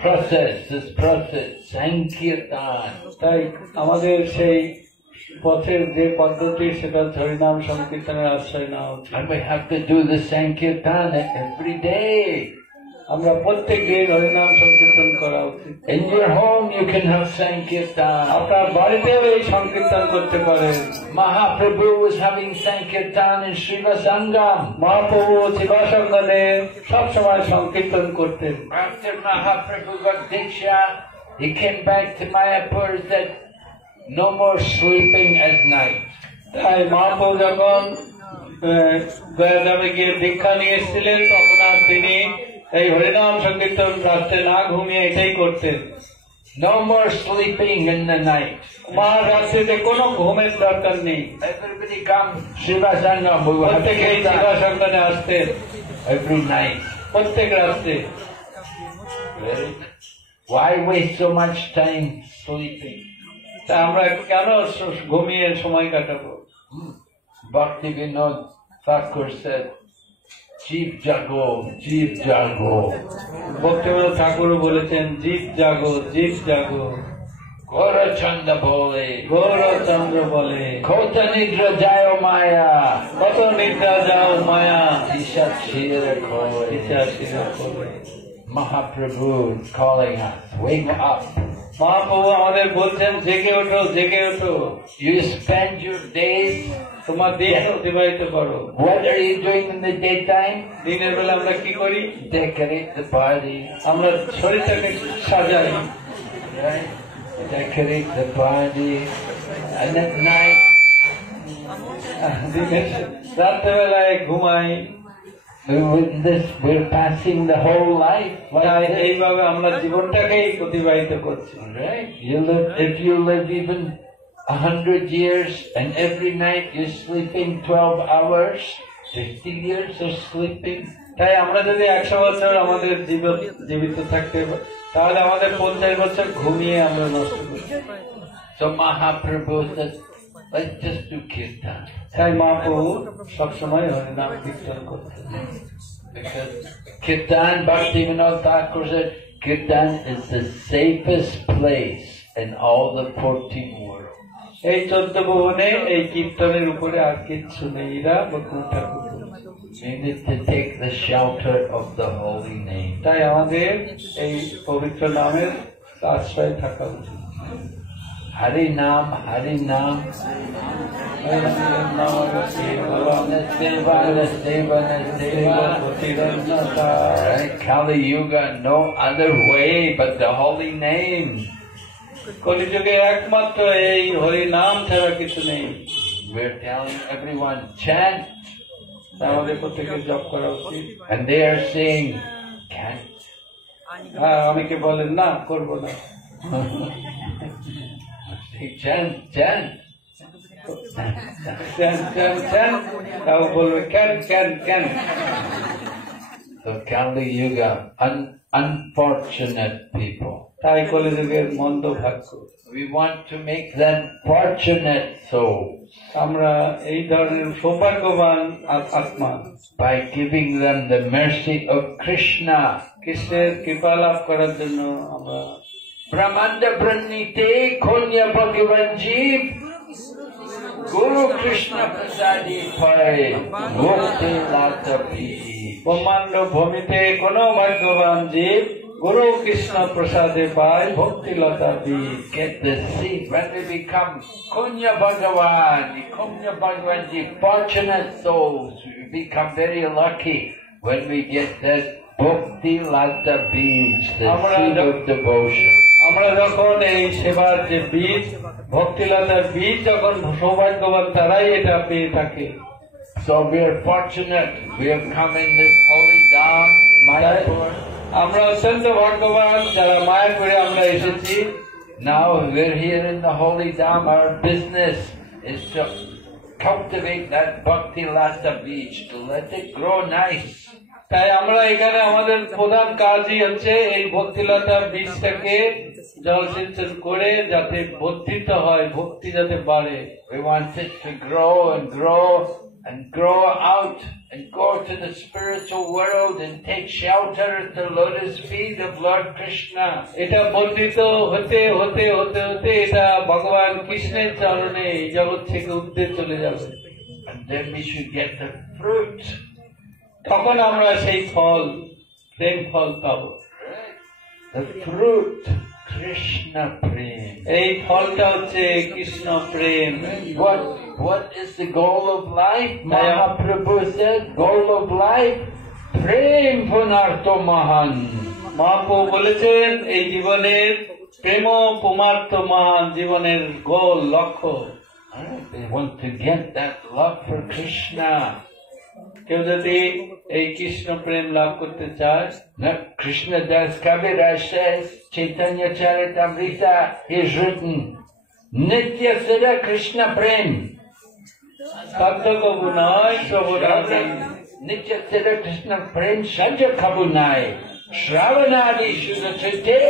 process, this process, Sankirtan. তাই আমাদের সেই পথের যে পদ্ধতি, সেটা হরিনাম সংকীর্তনের আশ্রয় নেওয়া উচিত। And we have to do the Sankirtan every day. আমরা প্রত্যেক দিন হরিনাম সংকীর্তন করা উচিত। In your home you can have Sankirtan. আপনার বাড়িতেও এই সংকীর্তন করতে পারেন। Mahaprabhu was having Sankirtan in Shiva Sangam. Mahaprabhu শিবাসঙ্গনে সবসময় সংকীর্তন করতেন। After Mahaprabhu got Diksha, he came back to Mayapur and said, no more sleeping at night. তাই মহাপ্রভু যখন গয়াধামে গিয়ে দীক্ষা নিয়ে এসেছিলেন, তখন আর তিনি এই হরিনাম সংকীর্তন রাত্রে না ঘুমিয়ে এটাই করতেন। No more sleeping in the night. মা রাত্রিতে কোনো ঘুমের দরকার নেই। Everybody come Shiva Sangam. We will have প্রত্যেকে এই Kirtan শিবাসঙ্গনে আসতেন every night. প্রত্যেক রাত্রে। Why waste so much time sleeping? তা আমরা কেন ঘুমিয়ে সময় কাটাবো? Bhakti Vinod Thakur said, Jeev Jago, Jeev Jago. Bhaktivinod ঠাকুরও বলেছেন, জীব জাগো, জীব জাগো। Gora Chanda bole, গৌরচন্দ্র বলে, Kota Nidra Jayo Maya, কত নিদ্রা যাও মায়া, Isha Shira Koi. ইচ্ছা শিরা করবে। Mahaprabhu is calling us, wake up. Mahaprabhu আমাদের বলছেন, জেগে ওঠো, জেগে ওঠো। You spend your days, তোমার দিন অতিবাহিত করো। what are you doing in the daytime? দিনের বেলা আমরা কি করি? Decorate the body, আমরা শরীরটাকে সাজাই, right? Decorate the body, and at night, দিনের রাত্রেবেলায় ঘুমাই। with this, we're passing the whole life তাই like this. এইভাবে আমরা জীবনটাকেই অতিবাহিত করছি। Right? You live, if you live even 100 years and every night you're sleeping 12 hours, 50 years of sleeping. তাই আমরা যদি 100 বছর আমাদের জীবিত থাকতে, তাহলে আমাদের 50 বছর ঘুমিয়ে আমরা নষ্ট করছি। So Mahaprabhu said, let's just do kirtan. তাই মহাপ্রভু সবসময় হরিনাম কীর্তন করতেন। Because kirtan, Bhakti Vinod Thakur said, Kirtan is the safest place in all the 14 worlds. এই 14 ভুবনে এই কীর্তনের উপরে আর কিচ্ছু নেই। এরা বকুল ঠাকুর। We need to take the shelter of the holy name. তাই আমাদের এই পবিত্র নামের আশ্রয় থাকা উচিত। Hari Nam, Hari Nam. Kali Yuga, no other way but the holy name. কলিযুগে একমাত্র এই হরি নাম ছাড়া কিছু নেই। We're telling everyone, chant. আমাদের প্রত্যেকের জপ করা উচিত। And they are saying, can't. হ্যাঁ, অনেকে বলেন না, করবো না। Chant, chant. তাও বলবে can. So Kali Yuga, unfortunate people. তাই কলিযুগের মন্দ ভাগ্য। We want to make them fortunate souls আমরা এই ধরনের সৌভাগ্যবান আত্মা by giving them the mercy of Krishna. কৃষ্ণের কৃপা লাভ করার জন্য আমরা Brahmanda Pranite Konya Bhagavan Jeev Guru Krishna Prasadi Pare Mukti Latapi. ব্রহ্মাণ্ড ভূমিতে কোন ভাগ্যবান জীব গুরু কৃষ্ণ প্রসাদে পায় ভক্তি লতা বীজ। Get the seed when we become Konya Bhagavan Jeev, fortunate souls. We become very lucky when we get that Bhakti Lata beans, the seed of devotion. আমরা যখন এই সেবার যে বীজ ভক্তিলতার বীজ যখন সৌভাগ্যবান তারাই এটা পেয়ে থাকে। So we are fortunate. We have come in this holy Dham, Mayapur. আমরা অত্যন্ত ভাগ্যবান যারা মায়াপুরে আমরা এসেছি। Now we're here in the holy Dham. Our business is to cultivate that Bhakti Lata beach, to let it grow nice. তাই আমরা এখানে আমাদের প্রধান কাজই হচ্ছে এই ভক্তিলতার বীজটাকে জলসিঞ্চন করে যাতে বর্ধিত হয়, ভক্তি যাতে বাড়ে। We want it to grow and grow and grow out and go to the spiritual world and take shelter at the lotus feet of Lord Krishna. এটা বর্ধিত হতে হতে হতে হতে এটা ভগবান কৃষ্ণের চরণে এই জগৎ থেকে উঠতে চলে যাবে। And then we should get the fruit. তখন আমরা সেই ফল, প্রেম ফল পাবো। The fruit, Krishna Prem. এই ফলটা হচ্ছে কৃষ্ণ প্রেম। What is the goal of life? Mahaprabhu said, goal of life, Prem Punartha Mahan. Mahaprabhu বলেছেন এই জীবনের প্রেম পুমার্থ মহান, জীবনের গোল লক্ষ্য। They want to get that love for Krishna. কেউ যদি এই কৃষ্ণ প্রেম লাভ করতে চায়, Now, Krishna Das Kaviraj says, Chaitanya Charitamrita is written, Nitya Siddha Krishna Prem. সাধ্য কবু নয় শ্রবণাদি, Nitya Siddha Krishna Prem Saja Kabunai. Shravanadi Shudachite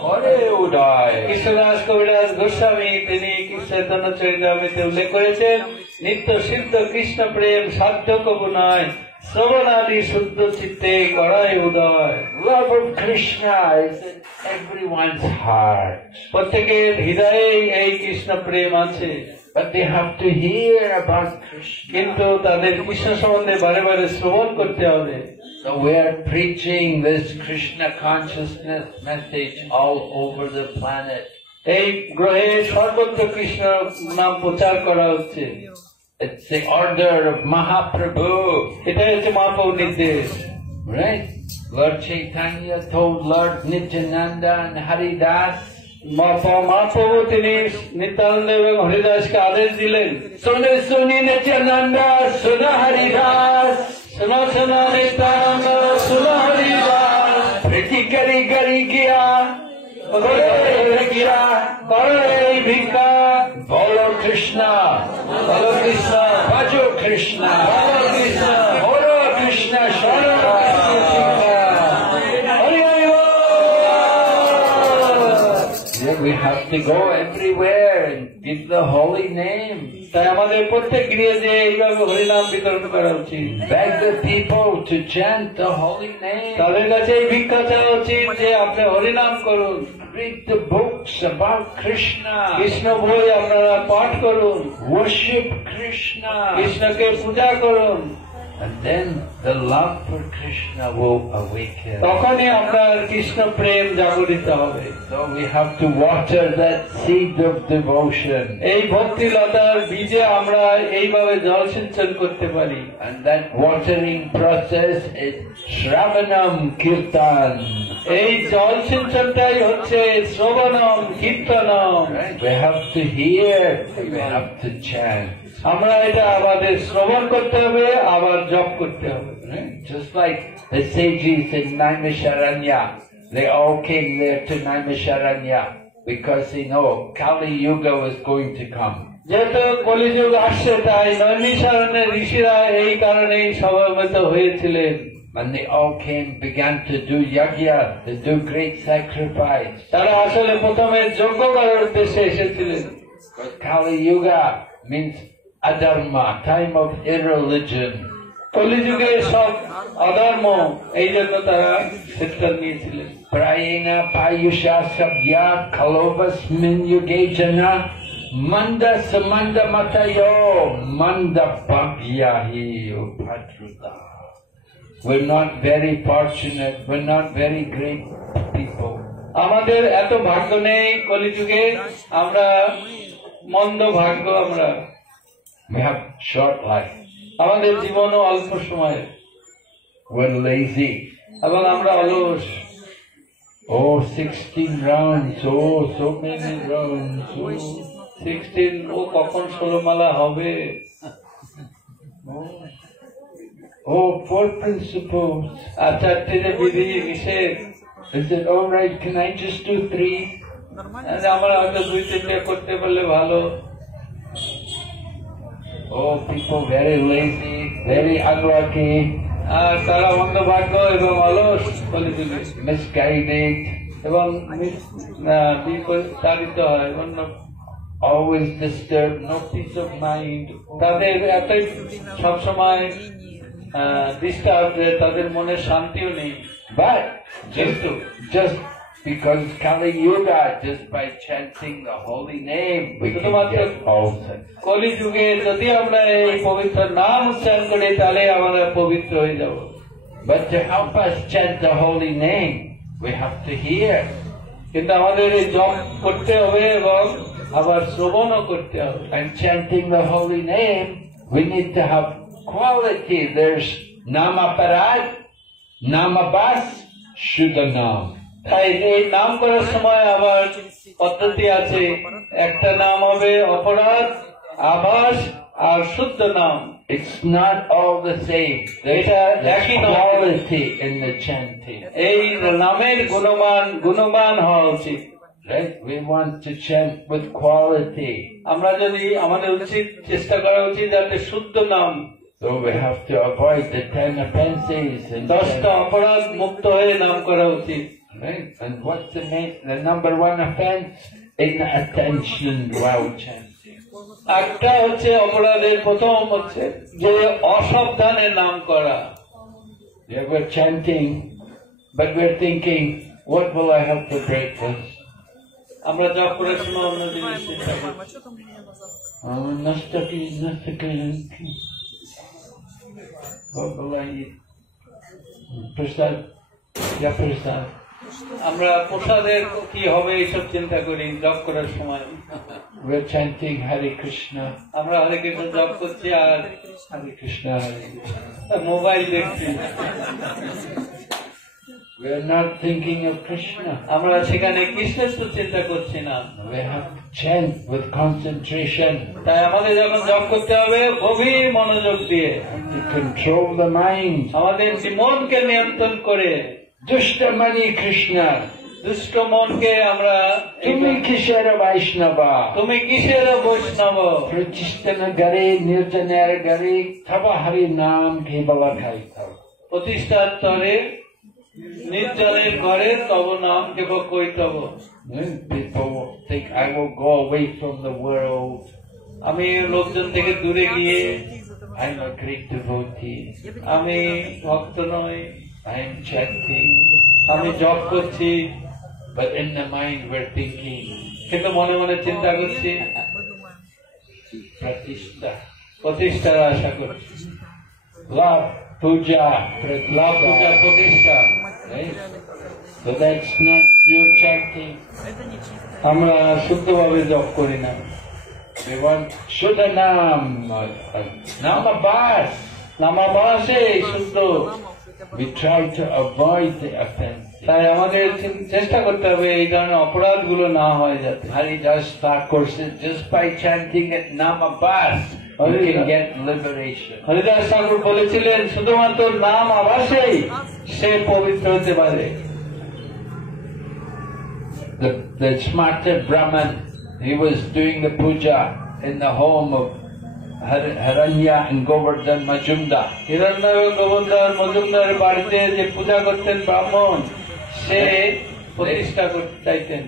Kore Uday. Krishnadas কবিরাজ গোস্বামী তিনি চৈতন্য চরিতামৃতে উল্লেখ করেছেন, নিত্য সিদ্ধ কৃষ্ণ প্রেম সাধ্য কবু নয়, শ্রবণাদি শুদ্ধ চিত্তে করায় উদয়। Love of Krishna is in everyone's heart. প্রত্যেকের হৃদয়ে এই কৃষ্ণ প্রেম আছে, But they have to hear about Krishna. কিন্তু তাদের কৃষ্ণ সম্বন্ধে বারে বারে শ্রবণ করতে হবে। So we are preaching this Krishna consciousness message all over the planet. এই গ্রহে সর্বত্র কৃষ্ণ নাম প্রচার করা হচ্ছে। It's the order of Mahaprabhu. এটাই হচ্ছে মহাপ্রভুর নির্দেশ। Right? Lord Chaitanya told Lord Nityananda and Haridas, Mahaprabhu তিনি নিত্যানন্দ এবং হরিদাসকে আদেশ দিলেন, Suni Suni Nityananda, Suna Haridas, শোনো শোনো নিত্যানন্দ, শোনো Haridas, Priti Kari Kari Kiya, করো এই ভিক্ষা, Bolo Krishna, বলো কৃষ্ণ, Bhajo Krishna, বলো Krishna, Bolo Krishna, Shara. Hari হরি ball. You we have to go everywhere and give the holy name. তাই আমাদের প্রত্যেক গৃহে যে এইভাবে হরিনাম বিতরণ করা উচিত, Beg the people to chant the holy name. তাদের কাছে এই ভিক্ষা চাওয়া উচিত যে আপনি হরিনাম করুন, Read the books about Krishna. Krishna বই আপনারা পাঠ করুন, Worship Krishna. কৃষ্ণকে পূজা করুন, And then the love for Krishna will awaken. তখনই আপনার কৃষ্ণ প্রেম জাগরিত হবে। So we have to water that seed of devotion. এই ভক্তিলতার বীজে আমরা এইভাবে জলসিঞ্চন করতে পারি। And that watering process is Shravanam Kirtan. এই জলসিঞ্চনটাই হচ্ছে শ্রবণম কীর্তনম। Right? We have to hear, we have to chant. আমরা এটা আমাদের শ্রবণ করতে হবে, আবার জপ করতে হবে। Right? Just like the sages in Naimisharanya, they all came there to Naimisharanya because they know Kali Yuga was going to come. যেহেতু কলিযুগ আসছে তাই নৈমিষারণ্যের ঋষিরা এই কারণেই সমবেত হয়েছিলেন। And they all came, began to do yajna, to do great sacrifice. তারা আসলে প্রথমে যজ্ঞ করার উদ্দেশ্যে এসেছিলেন। Because Kali Yuga means adharma, time of irreligion. কলিযুগে সব অধর্ম, এই জন্য তারা সিদ্ধান্ত নিয়েছিলেন। Prayena payusha sabya kalovasmin yuge jana manda samanda matayo manda bhagyahi upatruta. We're not very fortunate, we're not very great people. আমাদের এত ভাগ্য নেই কলিযুগে, আমরা মন্দ ভাগ্য, আমরা We have short life. আমাদের জীবনও অল্প সময়, We're lazy. এবং আমরা অলস। Oh, 16 rounds, oh, so many rounds. Oh. 16, ও কখন 16 মালা হবে? Oh, 4 principles. আর 4টে যে বিধি নিষেধ, Is it all right? Can I just do 3? আমরা হয়তো 2-3টে করতে পারলে ভালো। Oh, people very lazy, very unlucky, আর তারা মন্দ ভাগ্য এবং অলস কলিযুগে, misguided, এবং বিতাড়িত হয়, অন্য always disturbed, no peace of mind. তাদের এতই সবসময় ডিস্টার্ব, তাদের মনে শান্তিও নেই। But কিন্তু just because Kali Yuga, just by chanting the holy name, we can get all things. কলিযুগে যদি আমরা এই পবিত্র নাম উচ্চারণ করি তাহলে আমরা পবিত্র হয়ে যাব। But to help us chant the holy name, we have to hear. কিন্তু আমাদের এই জপ করতে হবে এবং আবার শ্রবণও করতে হবে। And chanting the holy name, we need to have quality. There's Namaparad, Namabas, Shuddhanam. তাই এই নাম করার সময় আবার পদ্ধতি আছে, একটা নাম হবে অপরাধ, আভাস আর শুদ্ধ নাম। It's not all the same. There's quality in the chanting. এই নামের গুণমান হওয়া উচিত। Right? We want to chant with quality. আমরা যদি আমাদের উচিত চেষ্টা করা উচিত যাতে শুদ্ধ নাম, So we have to avoid the 10 offenses. And 10টা অপরাধ মুক্ত হয়ে নাম করা উচিত। right? And what's the number one offense? Inattention while chanting. একটা হচ্ছে অপরাধের প্রথম হচ্ছে যে অসাবধানে নাম করা। Yeah, we're chanting, but we're thinking, what will I have for breakfast? আমরা জপ করার সময় অন্য জিনিস চিন্তা করি। Мама, что там у меня назад? Nastaki. What will I eat? Prasad. Yeah, prasad. আমরা প্রসাদের কি হবে এইসব চিন্তা করি জপ করার সময়। We're chanting Hare Krishna. আমরা হরে কৃষ্ণ জপ করছি আর Hare Krishna, Hare Krishna. Mobile দেখছি। We're not thinking of Krishna. আমরা সেখানে কৃষ্ণের তো চিন্তা করছি না। We have to chant with concentration তাই আমাদের যখন জপ করতে হবে গভীর মনোযোগ দিয়ে, to control the mind. আমাদের মনকে নিয়ন্ত্রণ করে, Dushtamani Krishna. দুষ্ট মনকে আমরা Tumi Kishara Vaishnava. তুমি কিসের বৈষ্ণব, Prachishtana Gare Nirjanara Gare Tava Hari Nam Kevala Kaita. প্রতিষ্ঠার তরে নির্জনের ঘরে তব নাম কেবল Kaitabha. People think I will go away from the world. আমি লোকজন থেকে দূরে গিয়ে I'm a great devotee. আমি ভক্ত নই, I am chanting. আমি জপ করছি, But in the mind we're thinking, কিন্তু মনে মনে চিন্তা করছি, Pratishta, প্রতিষ্ঠার আশা করছি, love, puja, লাভ পূজা প্রতিষ্ঠা। right? So that's not pure chanting. আমরা শুদ্ধভাবে জপ করি না। We want Shuddhanam, Namabas. নামাবাসে শুদ্ধ। We try to avoid the offense. তাই আমাদের চেষ্টা করতে হবে এই ধরনের অপরাধ গুলো না হয় যাতে। Haridas Thakur said, just by chanting at Namabas, you can get liberation. Haridas ঠাকুর বলেছিলেন শুধুমাত্র নাম আভাসেই সে পবিত্র হতে পারে। The smarter Brahman, he was doing the puja in the home of Haranya and Govardhan Majumdar. হিরণ্য গোবর্ধন মজুমদারের বাড়িতে যে পূজা করতেন ব্রাহ্মণ, সে প্রতিষ্ঠা করতে চাইতেন।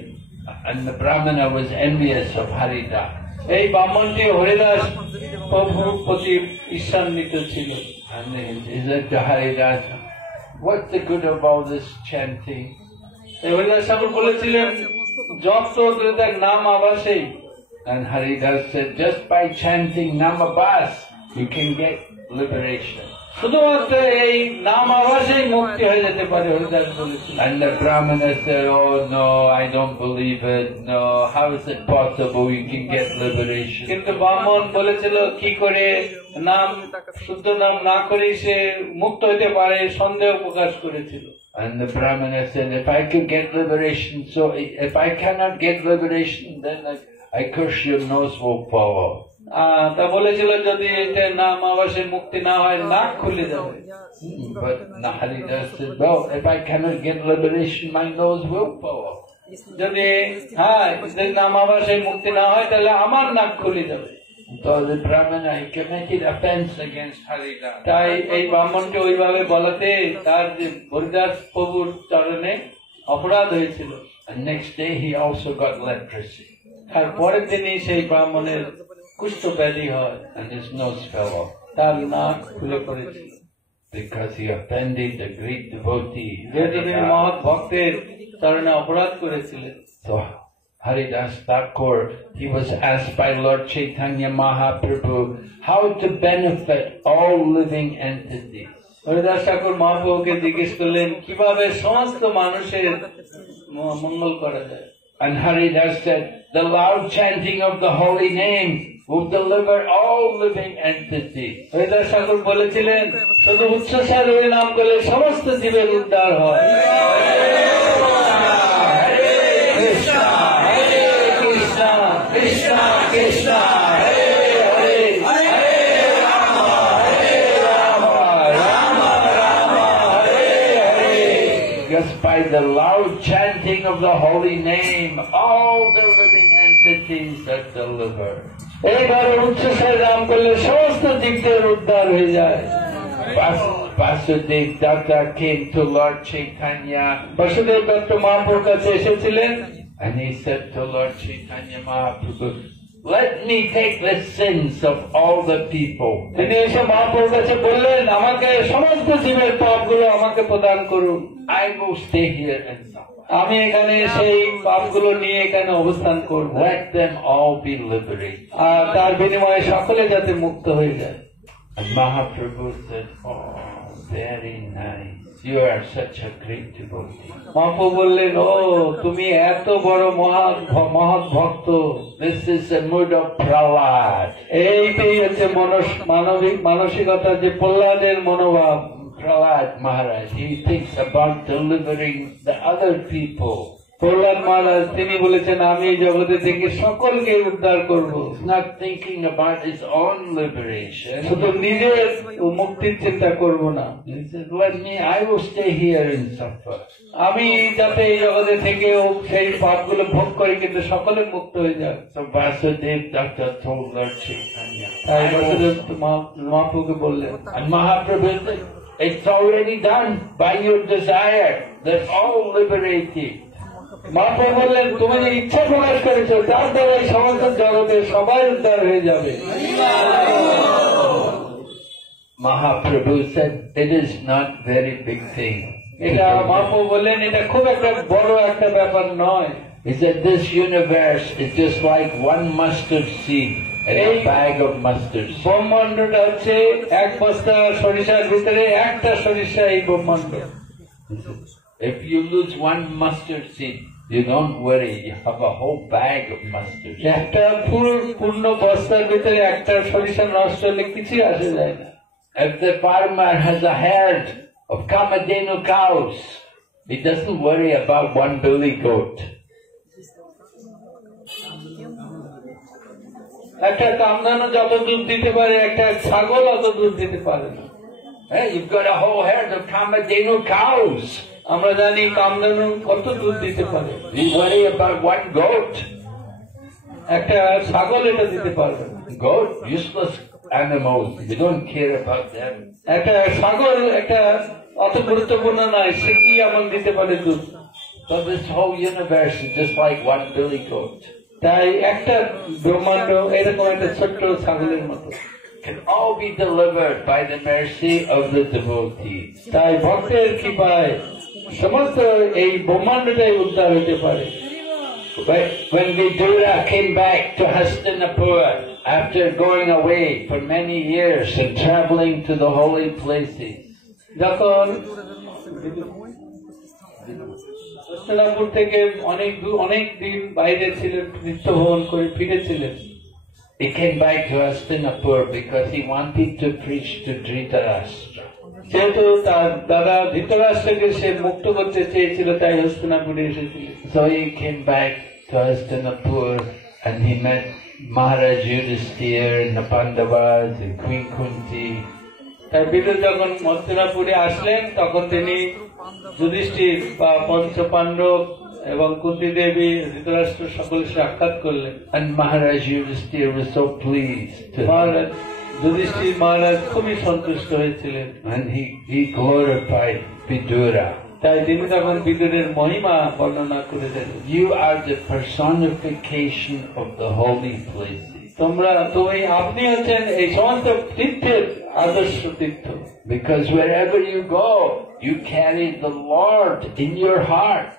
And the Brahmana was envious of Haridas. এই ব্রাহ্মণটি হরিদাস প্রভুর প্রতি ঈর্ষান্বিত ছিল। And he said to Haridas, what's the good of all this chanting? এই হরিদাস ঠাকুর বলেছিলেন জপ তো দেখ নাম আভাসেই। And Haridas said, just by chanting Namabas, you can get liberation. শুধুমাত্র এই নাম আভাসেই মুক্তি হয়ে যেতে পারে, হরিদাস বলেছিলেন। And the Brahmana said, oh no, I don't believe it. No, how is it possible you can get liberation? কিন্তু ব্রাহ্মণ বলেছিল কি করে নাম শুদ্ধ নাম না করে সে মুক্ত হতে পারে, সন্দেহ প্রকাশ করেছিল। And the Brahmana said, if I could get liberation, so if I cannot get liberation, then I curse your nose will fall off. তা বলেছিল যদি এটা নাম আবাসের মুক্তি না হয় নাক খুলে যাবে। But Haridas said, well, if I cannot get liberation, my nose will fall off. যদি হ্যাঁ যদি নাম আবাসের মুক্তি না হয় তাহলে আমার নাক খুলে যাবে। So the Brahmana he committed offense against Haridas. তাই এই ব্রাহ্মণকে ওইভাবে বলাতে তার যে হরিদাস প্রভুর চরণে অপরাধ হয়েছিল। And next day he also got leprosy. আর পরের দিনই সেই ব্রাহ্মণের কুষ্ঠ ব্যাধি হয়, And his nose fell off. তার নাক খুলে পড়েছিল। Because he offended the great devotee. যেহেতু তিনি মহৎ ভক্তের চরণে অপরাধ করেছিলেন। So Haridas Thakur, he was asked by Lord Chaitanya Mahaprabhu how to benefit all living entities. Haridas ঠাকুর মহাপ্রভুকে জিজ্ঞেস করলেন কিভাবে সমস্ত মানুষের মঙ্গল করা যায়। And Haridas said, the loud chanting of the holy name will deliver all living entities. Haridas ঠাকুর বলেছিলেন শুধু উচ্চস্বরে ওই নাম করলে সমস্ত জীবের উদ্ধার হয়। কৃষ্ণ কৃষ্ণ কৃষ্ণ কৃষ্ণ হরে হরে হরে রাম রাম রাম হরে Hare. Just by the loud chanting of the holy name, all the living entities are delivered. এইভাবে উচ্চস্বরে নাম করলে সমস্ত জীবদের উদ্ধার হয়ে যায়। Vasudev Datta came to Lord Chaitanya Basudeb দত্ত মহাপ্রভুর কাছে এসেছিলেন, and he said to Lord Chaitanya Mahaprabhu, let me take the sins of all the people. তিনি এসে মহাপ্রভুর কাছে বললেন আমাকে সমস্ত জীবের পাপগুলো আমাকে প্রদান করুন, I will stay here and suffer. আমি এখানে সেই পাপগুলো নিয়ে এখানে অবস্থান করব, Let them all be liberated. আর তার বিনিময়ে সকলে যাতে মুক্ত হয়ে যায়। And Mahaprabhu said, oh, very nice. You are such a great devotee. Mahaprabhu বললেন ও তুমি এত বড় মহৎ ভক্ত। This is the mood of Prahlad. এইটাই হচ্ছে মানসিকতা, যে প্রহ্লাদের মনোভাব। Prahlad Maharaj, he thinks about delivering the other people. Prahlad মহারাজ তিনি বলেছেন আমি এই জগতে থেকে সকলকে উদ্ধার করব, He's not thinking about his own liberation. শুধু নিজের মুক্তির চিন্তা করব না। He says, I will stay here and suffer. আমি যাতে এই জগতে থেকে সেই পাপগুলো ভোগ করি কিন্তু সকলে মুক্ত হয়ে যায়। So Vasudev Datta told Lord Chaitanya. তাই বাসুদেব মহাপ্রভুকে বললেন, And Mahaprabhu said, it's already done by your desire. They're all liberated. Mahaprabhu বললেন, তুমি যে ইচ্ছা প্রকাশ করেছো তার দ্বারা এই সমস্ত জগতের সবাই উদ্ধার হয়ে যাবে। Mahaprabhu said, it is not very big thing. এটা মহাপ্রভু বললেন, এটা খুব একটা বড় একটা ব্যাপার নয়। He said, this universe is just like one mustard seed and a bag of mustard seed. ব্রহ্মাণ্ডটা হচ্ছে এক বস্তা সরিষার ভিতরে একটা সরিষা এই ব্রহ্মাণ্ড। If you lose one mustard seed, you don't worry, you have a whole bag of mustard seed. একটা পূর্ণ বস্তার ভিতরে একটা সরিষা নষ্ট হলে কিছুই আসে যায় না। If the farmer has a herd of Kamadhenu cows, he doesn't worry about one billy goat. একটা কামদানো যত দুধ দিতে পারে, একটা ছাগল অত দুধ দিতে পারে না। Hey, you've got a whole herd of Kamadhenu cows. আমরা জানি কামদানো কত দুধ দিতে পারে। You worry about one goat. একটা ছাগল এটা দিতে পারবে না। Goat, useless animals. You don't care about them. একটা ছাগল একটা অত গুরুত্বপূর্ণ নয়, সে কি এমন দিতে পারে দুধ। So this whole universe is just like one billy goat. তাই একটা ব্রহ্মাণ্ড এরকম একটা ছোট্ট ছাগলের মতো। Can all be delivered by the mercy of the devotees. তাই ভক্তের কৃপায় সমস্ত এই ব্রহ্মাণ্ডটাই উদ্ধার হতে পারে। When Vidura came back to Hastinapur after going away for many years and traveling to the holy places, যখন হস্তিনাপুর থেকে অনেক দিন বাইরে ছিলেন, তীর্থভ্রমণ করে ফিরেছিলেন, he came back to Hastinapur because he wanted to preach to Dhritarashtra. যেহেতু তার দাদা ধৃতরাষ্ট্রকে সে মুক্ত করতে চেয়েছিল, তাই হস্তিনাপুরে এসেছিল। So he came back to Hastinapur and he met Maharaj Yudhisthira and the Pandavas and Queen Kunti. তাই বিদুর যখন হস্তিনাপুরে আসলেন, তখন তিনি যুধিষ্ঠির বা পঞ্চপাণ্ডব এবং কুন্তি দেবী, ধৃতরাষ্ট্র সকলের সাক্ষাৎ করলেন। And Maharaj Yudhisthira was so pleased. মহারাজ যুধিষ্ঠির মহারাজ খুবই সন্তুষ্ট হয়েছিলেন। And he glorified Vidura. তাই তিনি তখন বিদুরের মহিমা বর্ণনা করে দেন। You are the personification of the holy places. আপনি হচ্ছেন এই সমস্ত তীর্থের আদর্শ তীর্থ। Because wherever you go, you carry the Lord in your heart.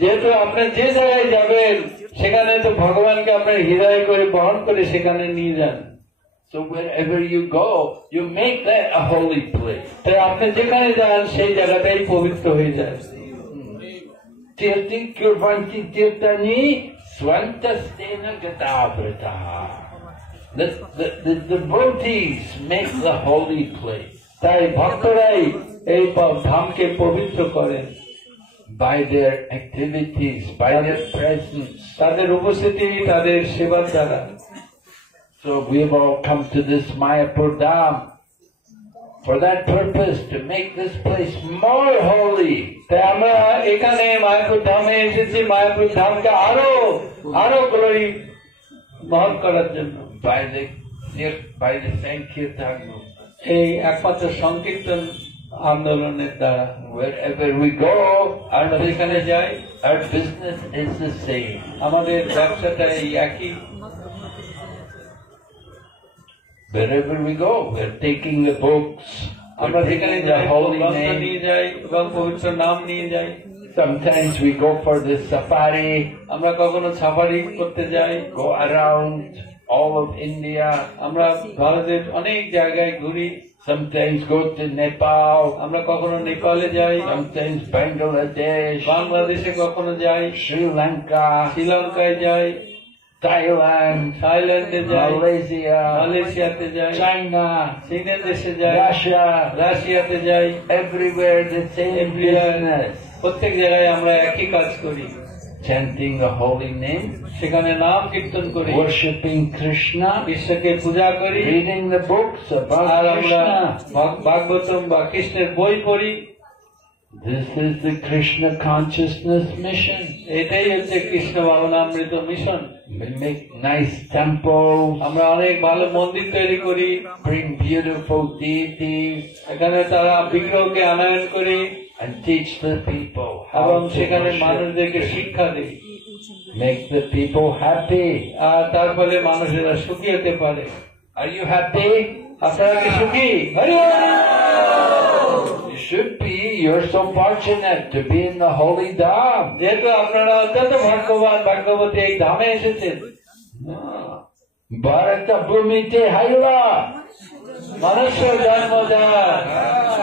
যেহেতু আপনি যে জায়গায় যাবেন সেখানে তো ভগবানকে আপনার হৃদয় করে বহন করে সেখানে নিয়ে যান। So wherever you go, you make that a holy place. তাই আপনি যেখানে যান সেই জায়গাটাই পবিত্র হয়ে যায়। Tirti kurvanti tirtani swantastena gatavrataha. The devotees make the holy place. তাই ভক্তরাই এই ধামকে পবিত্র করেন by their activities, by their presence. তাদের উপস্থিতি, তাদের সেবার দ্বারা। So we have all come to this Mayapur Dham for that purpose, to make this place more holy. তাই আমরা এখানে মায়াপুর ধামে এসেছি মায়াপুর ধামকে আরো গ্লোরি বহন করার জন্য। by the Sankirtan movement. এই একমাত্র সংকীর্তন আন্দোলনের দ্বারা Wherever we go, আমরা যেখানে যাই, our business is the same. আমাদের ব্যবসাটা এই একই। Wherever we go, we're taking the books, আমরা we're যেখানে taking যাই the holy গ্রন্থ name. নিয়ে যাই এবং পবিত্র নাম নিয়ে যাই। Sometimes we go for the safari, আমরা কখনো সাফারি করতে যাই, go around all of India. আমরা ভারতের অনেক জায়গায় ঘুরি। Sometimes go to Nepal, আমরা কখনো নেপালে যাই, sometimes Bangladesh, বাংলাদেশে কখনো যাই, Sri Lanka, শ্রীলঙ্কায় যাই, Thailand, থাইল্যান্ডে যাই, Malaysia, মালয়েশিয়াতে যাই, China, চীনের দেশে যাই, Russia, রাশিয়াতে যাই। everywhere the same business. প্রত্যেক জায়গায় আমরা একই কাজ করি, Chanting the holy name, সেখানে নাম কীর্তন করি, worshipping Krishna, ঈশ্বরকে পূজা করি, reading the books about আর আমরা Krishna. ভাগবতম বা কৃষ্ণের বই পড়ি। This is the Krishna consciousness mission. এটাই হচ্ছে Krishna Bhavanamrita mission. We make nice temples, আমরা অনেক ভালো মন্দির তৈরি করি, bring beautiful deities, এখানে তারা বিগ্রহকে আনয়ন করি, and teach the people এবং how to সেখানে worship মানুষদেরকে Krishna. শিক্ষা দেই, Make the people happy. আর তার ফলে মানুষেরা সুখী হতে পারে। Are you happy? আপনারা কি সুখী? Hari You should be. You're so fortunate to be in the holy Dham. যেহেতু আপনারা অত্যন্ত ভাগ্যবান, ভাগ্যবতী এই ধামে এসেছেন। Bharata Bhumite Haila. মনুষ্য জন্ম দেয়,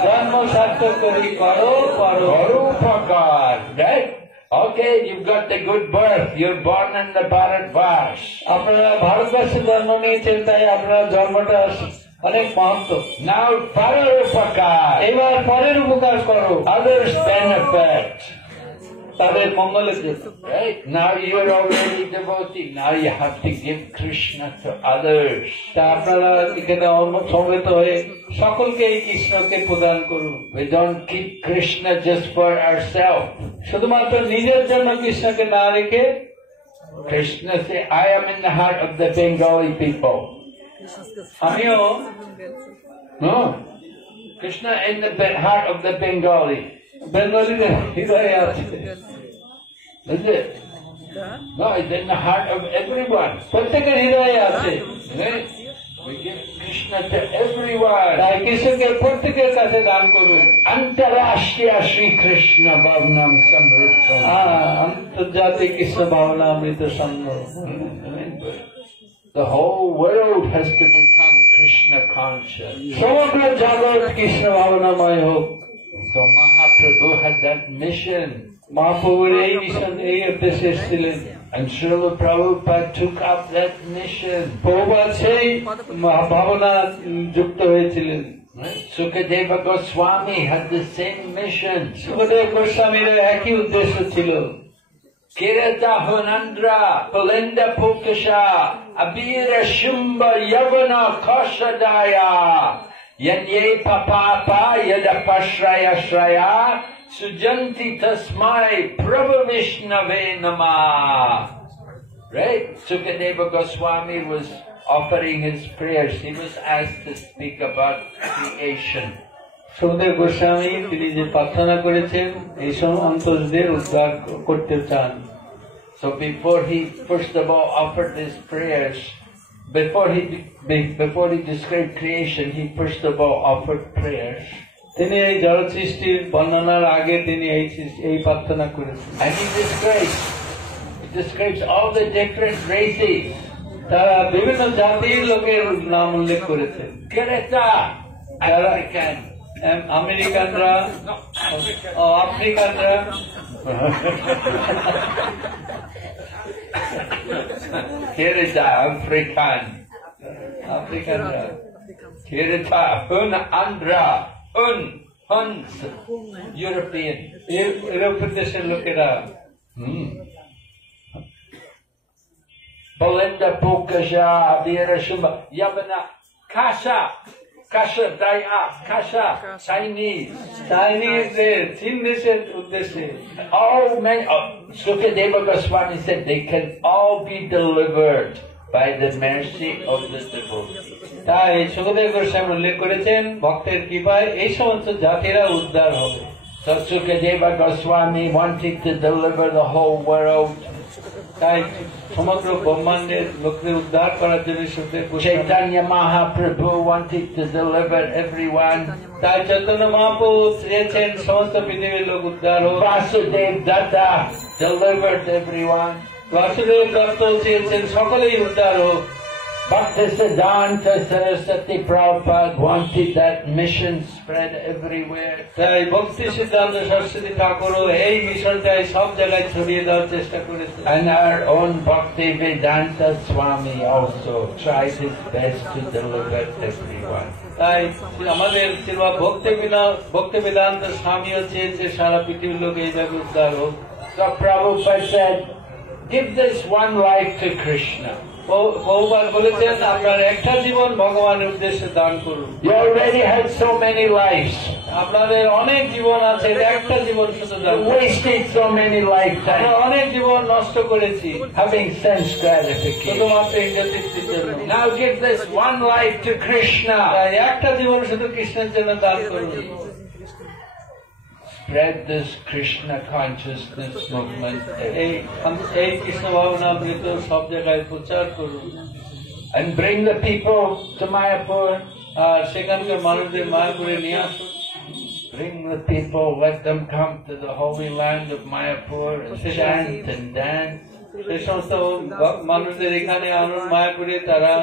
জন্ম সার্থক করি করো করো। Parupakar. Right? Okay, you've got the good birth. You're born in the Bharatvash. আপনারা ভারতবর্ষে জন্ম নিয়েছেন, তাই আপনার জন্মটা অনেক মাহাত্ম। Now Parupakar. এবার পরের উপকার করো, Others benefit. তাদের মঙ্গলের জন্য। Right? Now you're already devotee. Now you have to give Krishna to others. তা আপনারা এখানে সমবেত হয়ে সকলকে এই কৃষ্ণকে প্রদান করুন। We don't keep Krishna just for ourselves. শুধুমাত্র নিজের জন্য কৃষ্ণকে না রেখে, Krishna say, I am in the heart of the Bengali people. আমিও No? Krishna in the heart of the Bengali. বেঙ্গলিদের হৃদয়ে আছে। Is it? No, it's in the heart of everyone. প্রত্যেকের হৃদয়ে আছে। Right? We give Krishna to everyone. তাই কৃষ্ণকে প্রত্যেকের কাছে দান করুন। Antarashtriya Shri Krishna Bhavnam Samritam. আন্তর্জাতিক কৃষ্ণ ভাবনা অমৃত সঙ্গ। The whole world has to become Krishna conscious. সমগ্র জগৎ কৃষ্ণ ভাবনাময় হোক। So Mahaprabhu had that mission. মহাপ্রভুর এই মিশন, এই উদ্দেশ্যে এসেছিলেন। And Srila Prabhupada took up that mission. Prabhupada সেই ভাবনা যুক্ত হয়েছিলেন। Right? Sukadeva Goswami had the same mission. Sukhdev গোস্বামীর একই উদ্দেশ্য ছিল। Kirata Hunandra, Pulinda Pukasha, Abira Shumba Yavana Koshadaya, Yanye Papapa Yadapashraya Shraya, Sujanti Tasmai Prabhu Vishnave Namah. Right? Sukadeva Goswami was offering his prayers. He was asked to speak about creation. Sukhdev গোস্বামী তিনি যে প্রার্থনা করেছেন, এই সব অন্তরদের উদ্ধার করতে চান। So before he first of all offered his prayers, before he described creation, he first of all offered prayers. তিনি এই জড় সৃষ্টির বর্ণনার আগে তিনি এই প্রার্থনা করেছেন। And he describes all the different races. তারা বিভিন্ন জাতির লোকের নাম উল্লেখ করেছেন। Kirata, African. আমেরিকানরা, আফ্রিকানরা, Kirata, African. আফ্রিকানরা, Kirata, Hun, Andhra, Huns, European. ইউরোপের দেশের লোকেরা, Belinda Pokaja, Abira Shumba, Yavana, Kasha, Daya, Kasha, Chinese. চাইনিজদের, চীন দেশের উদ্দেশ্যে। All men, Sukadeva Goswami said they can all be delivered by the mercy of the devotee. তাই সুখদেব গোস্বামী উল্লেখ করেছেন, ভক্তের কৃপায় এই সমস্ত জাতিরা উদ্ধার হবে। So Sukadeva Goswami wanted to deliver the whole world. তাই সমগ্র ব্রহ্মাণ্ডের লোকদের উদ্ধার করার জন্য সুখদেব Goswami, Chaitanya Mahaprabhu wanted to deliver everyone. তাই চৈতন্য মহাপ্রভু চেয়েছেন সমস্ত পৃথিবীর লোক উদ্ধার হোক। Vasudev Datta delivered everyone. Basudeb দত্ত চেয়েছেন সকলেই উদ্ধার হোক। Bhaktisiddhanta Saraswati Prabhupada wanted that mission spread everywhere. তাই ভক্তি সিদ্ধান্ত সরস্বতী ঠাকুরও এই মিশনটাই সব জায়গায় ছড়িয়ে দেওয়ার চেষ্টা করেছে। And our own Bhaktivedanta Swami also tried his best to deliver everyone. তাই আমাদের ভক্তি বেদান্ত স্বামীও চেয়েছে সারা পৃথিবীর লোক এইভাবে উদ্ধার হোক। So Prabhupada said, give this one life to Krishna. বহুবার বলেছেন, আপনার একটা জীবন ভগবানের উদ্দেশ্যে দান করুন। You already had so many lives. আপনাদের অনেক জীবন আছে, একটা জীবন শুধু দান You করুন। wasted so many আমরা lifetimes অনেক জীবন নষ্ট করেছি having sense gratification. শুধুমাত্র ইন্দ্রিয় তৃপ্তির জন্য। Now give this one life to Krishna. তাই একটা জীবন শুধু কৃষ্ণের জন্য দান করুন। spread this Krishna consciousness movement এই কৃষ্ণ ভাবনামৃত সব জায়গায় প্রচার করুন and bring the people to Mayapur. আর সেখানকার মানুষদের মায়াপুরে নিয়ে আসুন Bring the people, let them come to the holy land of Mayapur and chant and dance. সেই সমস্ত মানুষদের এখানে আনুন মায়াপুরে তারা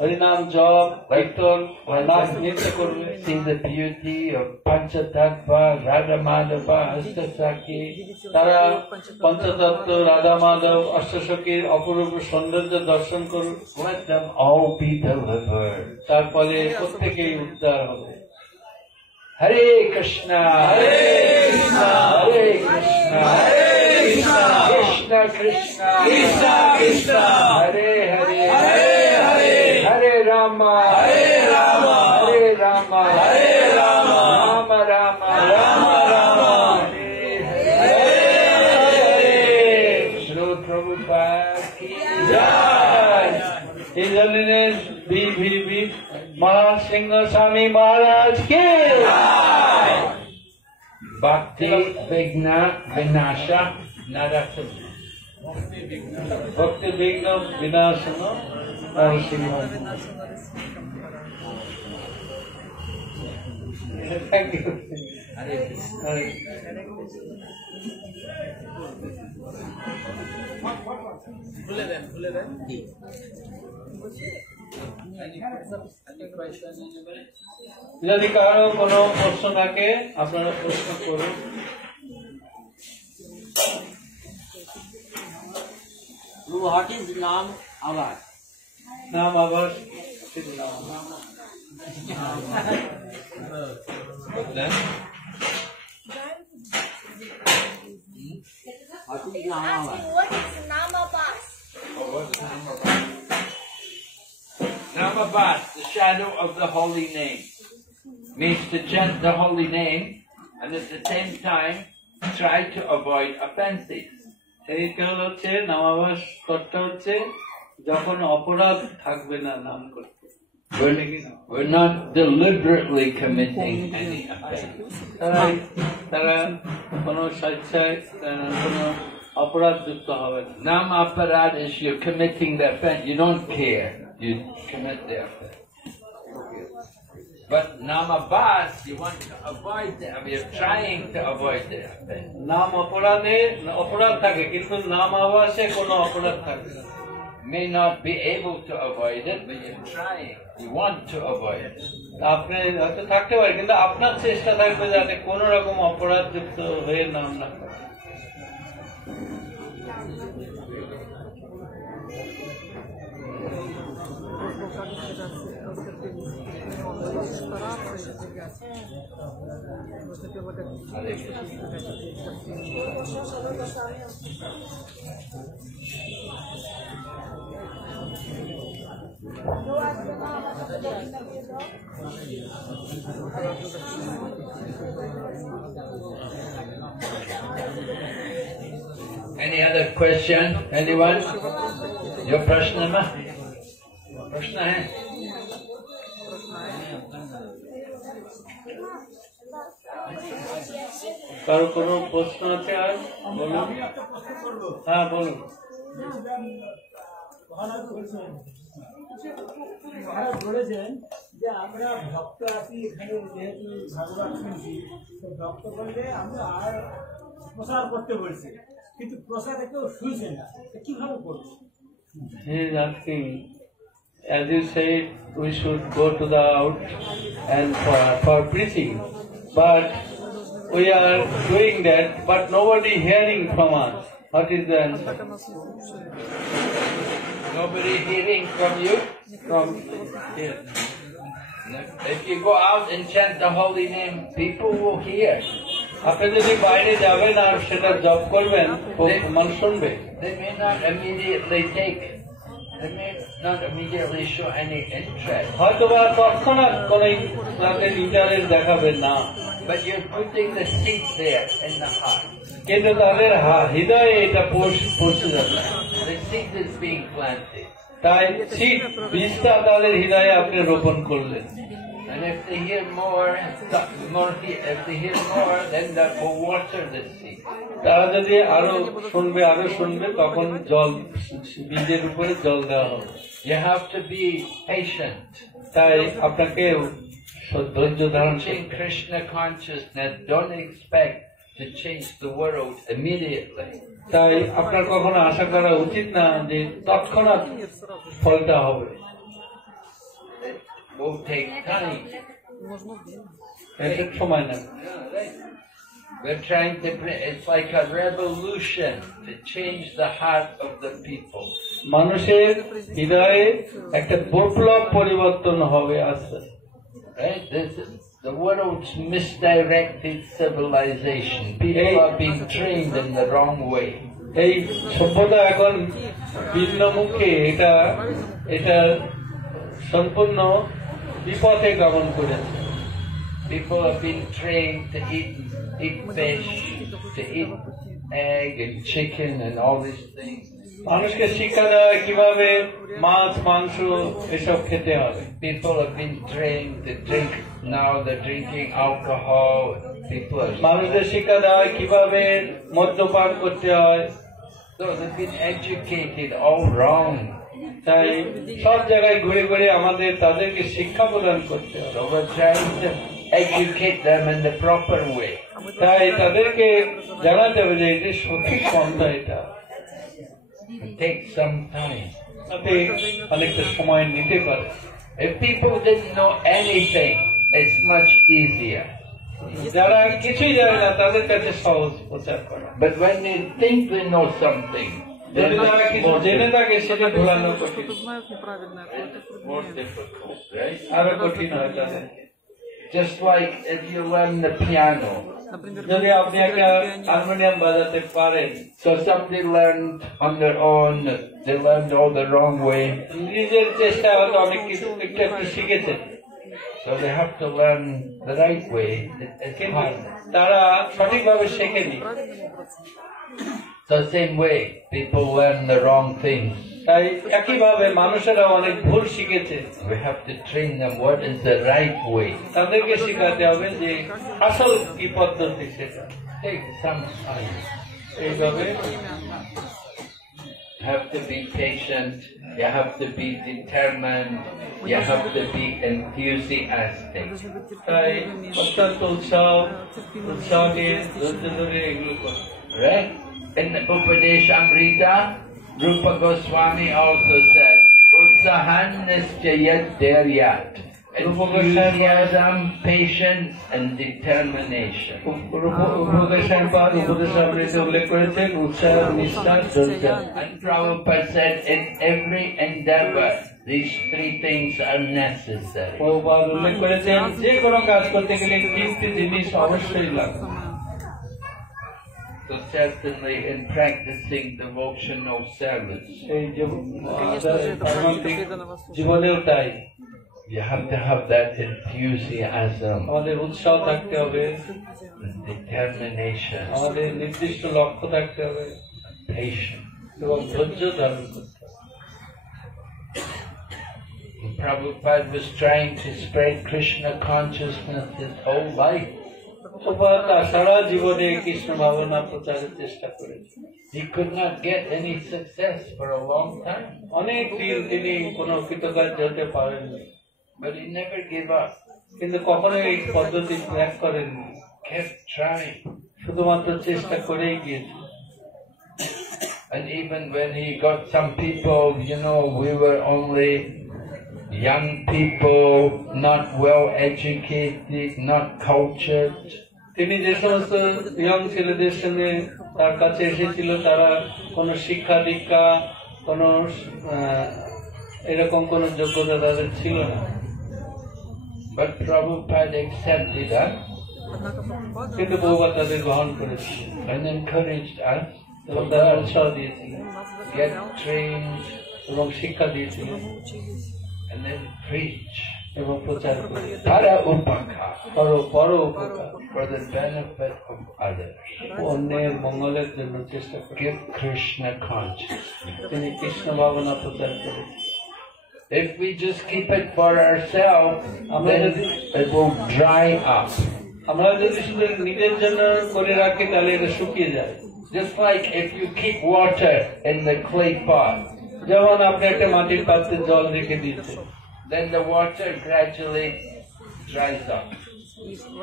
হরিনাম জপ কীর্তন নাচ নৃত্য করবে See the beauty of Panchatattva, Radha Madhava, Astasaki. তারা পঞ্চতত্ত্ব রাধা মাধব অষ্টসখীর অপরূপ সৌন্দর্য দর্শন করুন Let them all be delivered. তার ফলে প্রত্যেকেই উদ্ধার হবে Hare Krishna, Hare Krishna, Hare Krishna, Hare Krishna, Krishna Krishna, Krishna Krishna, Hare Hare, Hare Hare, Hare Rama, Hare Rama, Hare Rama, Hare Rama, Rama Rama, Rama Rama, Hare Hare. Shri Prabhupada ki jai. His Holiness B.V.B. Maharaj Singh Swami Maharaj ki jai. Bhakti Vigna Vinasha Narasimha. Bhakti Vigna Vinasana Narasimha. Thank you. Hare যদি কারো কোনো প্রশ্ন থাকে আপনারা প্রশ্ন করুন What is Nam Avar? নাম আবার What is Nam Avar? What is Namabas? Namabhat, the shadow of the holy name, means to chant the holy name and at the same time try to avoid offenses. এইটা হচ্ছে নামাবাস করতে হচ্ছে যখন অপরাধ থাকবে না নাম করতে We're not deliberately committing any offense. তারা কোনো স্বেচ্ছায় কোনো অপরাধ যুক্ত হবে না Nam aparad is you're committing the offense. You don't care. You commit the offense. But namabhat, you want to avoid the offense. You're trying to avoid the offense. নাম অপরাধে অপরাধ থাকে কিন্তু নাম আবাসে কোনো অপরাধ থাকে না May not be able to avoid it, but you're trying. You want to avoid it. আপনি হয়তো থাকতে পারে কিন্তু আপনার চেষ্টা থাকবে যাতে কোন রকম অপরাধ যুক্ত হয়ে নাম না করে Any other question? Anyone? Your prashna ma? Prashna hai? কারো কোনো প্রশ্ন আছে আর বলুন হ্যাঁ বলুন মহারাজ বলেছেন যে আমরা ভক্ত আছি এখানে যেহেতু ভাগবত শুনছি তো ভক্ত বললে আমরা আর প্রচার করতে বলছি কিন্তু প্রচারে কেউ শুনছে না কিভাবে করবো He is asking, as you said, we should go to the out and for preaching, but we are doing that, but nobody hearing from us. What is the answer? Nobody hearing from you? From here. If you go out and chant the holy name, people will hear. আপনি যদি বাইরে যাবেন আর সেটা জব করবেন মানুষ শুনবে They may not immediately they may not immediately show any interest. হয়তো বা তৎক্ষণাৎ কোন তাদের ইন্টারেস্ট দেখাবে না But you're putting the seed there in the heart. কিন্তু তাদের হৃদয়ে এটা পৌঁছে যাবে The seed is being planted. তাই ঠিক বীজটা তাদের হৃদয়ে আপনি রোপণ করলেন And if they hear more, if they hear more, then that will water the seed. তারা যদি আরো শুনবে তখন জল বীজের উপরে জল দেওয়া হবে। You have to be patient. তাই আপনাকে ধৈর্য ধারণ Teaching Krishna consciousness, don't expect to change the world immediately. তাই আপনার কখনো আশা করা উচিত না যে তৎক্ষণাৎ ফলটা হবে। It will take time. এটা সময় না। We're trying to bring, it's like a revolution to change the heart of the people. মানুষের হৃদয়ে একটা বিপ্লব পরিবর্তন হবে আস্তে। Right? This is the world's misdirected civilization. People are being trained in the wrong way. এই সভ্যতা এখন ভিন্নমুখী, এটা সম্পূর্ণ বিপথে গমন করেছে। People have been trained to eat fish, to eat egg and chicken and all these things. মানুষকে শিক্ষা দেওয়া কিভাবে মাছ মাংস এসব খেতে হবে। People have been trained to drink, now they're drinking alcohol. People are মানুষদের শিক্ষা দেওয়া কিভাবে মদ্যপান করতে হয়। so they've been educated all wrong. তাই সব জায়গায় ঘুরে ঘুরে আমাদের তাদেরকে শিক্ষা প্রদান করতে হবে। So we're trying to educate them in the proper way. তাই তাদেরকে জানাতে হবে যে এটা সঠিক পন্থা, এটা It takes some time. তাতে অনেকটা সময় নিতে পারে। If people didn't know anything, it's much easier. যারা কিছুই জানে না তাদের কাছে সহজ প্রচার করা, But when they think they know something, then যদি তারা it's কিছু জেনে থাকে সেটা ভুলানো কঠিন, Что-то знают неправильно, а это more труднее. difficult, right? আরো কঠিন হয় তাদের। Just like if you learn the piano. Например, যদি আপনি একটা হারমোনিয়াম বাজাতে পারেন, So somebody learned on their own, they learned all the wrong way. নিজের চেষ্টায় হয়তো অনেক কিছু একটু একটু শিখেছেন, So they have to learn the right way. It's কিন্তু hard. তারা সঠিকভাবে শেখেনি। So same way, people learn the wrong things. তাই একইভাবে মানুষেরা অনেক ভুল শিখেছে, We have to train them what is the right way. তাদেরকে শেখাতে হবে যে আসল কি পদ্ধতি সেটা। Take some time. এইভাবে You have to be patient. You have to be determined. You have to be enthusiastic. তাই অত্যন্ত উৎসাহ নিয়ে ধৈর্য ধরে এগুলো করে। Right? In the Upadeshamrita, Rupa Goswami also said, Utsahan nischayat deryat. Enthusiasm, patience, and determination. উল্লেখ করেছেন উৎসাহ, নিষ্ঠা, ধৈর্য। And Prabhupada said, in every endeavor, these three things are necessary. Prabhupada উল্লেখ করেছেন যে কোনো কাজ করতে গেলে তিনটি জিনিস অবশ্যই লাগে। So certainly in practicing devotional service, এই ধর্মান্তিক জীবনেও তাই you have to have that enthusiasm আমাদের উৎসাহ থাকতে হবে, and determination, আমাদের নির্দিষ্ট লক্ষ্য থাকতে হবে patience. এবং ধৈর্য ধারণ করতে হবে। And Prabhupada was trying to spread Krishna consciousness his whole life. Prabhupada তার সারা জীবনে কৃষ্ণ ভাবনা প্রচারের চেষ্টা করেছেন। He could not get any success for a long time, অনেক দিন তিনি কোনো কৃতকার্য হতে পারেননি, but he never gave up. কিন্তু কখনো এই পদ্ধতি ত্যাগ করেননি, Kept trying. শুধুমাত্র চেষ্টা করেই গিয়েছেন। And even when he got some people, we were only young people, not well educated, not cultured. তিনি যে সমস্ত ইয়ং ছেলেদের সঙ্গে তার কাছে এসেছিল তারা কোনো শিক্ষা দীক্ষা কোনো এরকম কোনো যোগ্যতা তাদের ছিল না, But Prabhupada accepted us কিন্তু প্রভুপাদ তাদের গ্রহণ করেছিল and encouraged us এবং to তারা learn, উৎসাহ দিয়েছিলেন get trained, এবং শিক্ষা দিয়েছিলেন and then preach. এবং প্রচার করে Para upaka, পর উপকার for the benefit of others. অন্যের মঙ্গলের জন্য চেষ্টা করে Give Krishna consciousness. তিনি কৃষ্ণ ভাবনা প্রচার করেছেন। If we just keep it for ourselves, then it will dry up. আমরা যদি শুধু নিজের জন্য করে রাখি তাহলে এটা শুকিয়ে যায়। Just like if you keep water in the clay pot, যেমন আপনি একটা মাটির পাত্রে জল রেখে দিচ্ছেন, then the water gradually dries up.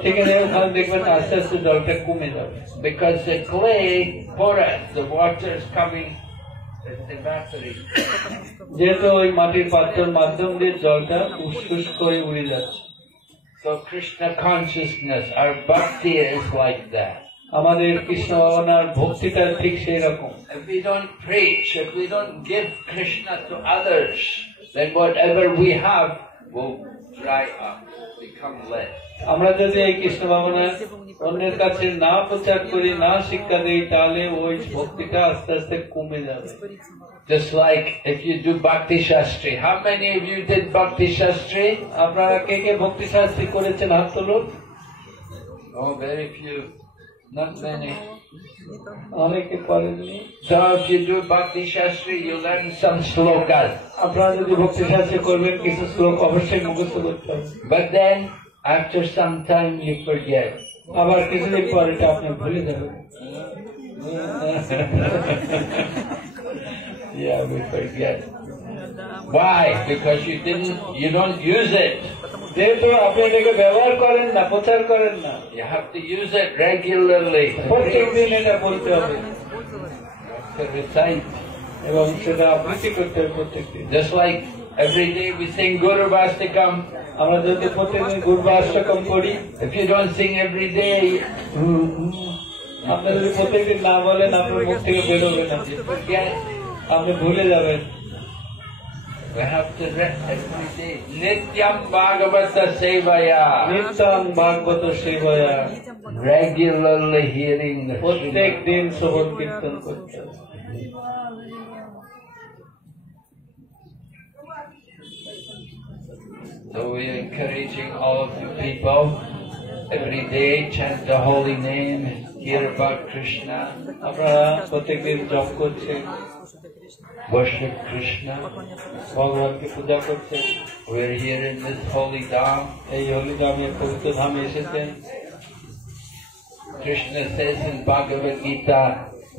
ঠিক আছে, ওখানে দেখবেন আস্তে আস্তে জলটা কমে যাবে। Because the clay porous, the water is coming, it's evaporating. যেহেতু ওই মাটির পাত্রের মাধ্যম দিয়ে জলটা উষ্ণ করে উড়ে যাচ্ছে। So Krishna consciousness, our bhakti is like that. আমাদের কৃষ্ণ ভাবনার ভক্তিটা ঠিক সেই রকম। If we don't preach, if we don't give Krishna to others, then whatever we have will dry up, become less. আমরা যদি এই কৃষ্ণ ভাবনা অন্যের কাছে না প্রচার করি, না শিক্ষা দিই, তাহলে ওই ভক্তিটা আস্তে আস্তে কমে যাবে। Just like if you do Bhakti Shastri. How many of you did Bhakti Shastri? আপনারা কে কে ভক্তি শাস্ত্রী করেছেন হাত তুলুন। Oh, very few. Not many. অনেকে করেননি। So if you do Bhakti Shastri, you learn some slokas. আপনারা যদি ভক্তি শাস্ত্রী করবেন, কিছু শ্লোক অবশ্যই মুখস্থ করতে হবে। But then, after some time, you forget. আবার কিছুদিন পর এটা আপনি ভুলে যাবেন। Yeah, we forget. Why? Because you don't use it. যেহেতু আপনি এটাকে ব্যবহার করেন না, প্রচার করেন না, You have to use it regularly. প্রত্যেকদিন এটা বলতে হবে To recite. এবং সেটা আবৃত্তি করতে হবে প্রত্যেকদিন। Just like every day we sing Guru Vastakam. আমরা যদি প্রত্যেকদিন গুরবাষ্টকম করি, If you don't sing every day, আপনি যদি প্রত্যেকদিন না বলেন, আপনার মুখ থেকে বেরোবে না, you forget. আপনি ভুলে যাবেন। We have to rest every day. Nityam Bhagavata Sevaya. নিত্যং ভাগবত সেবয়া, Regularly hearing the প্রত্যেক Srimad. দিন শ্রবণ কীর্তন করতে হবে। So we are encouraging all of you people every day chant the holy name, hear about Krishna, আপনারা প্রত্যেকদিন জপ করছেন, worship Krishna. ভগবানকে পূজা করছেন, We are here in this holy dham. এই হলিধামে পবিত্র ধামে এসেছেন। Krishna says in Bhagavad Gita,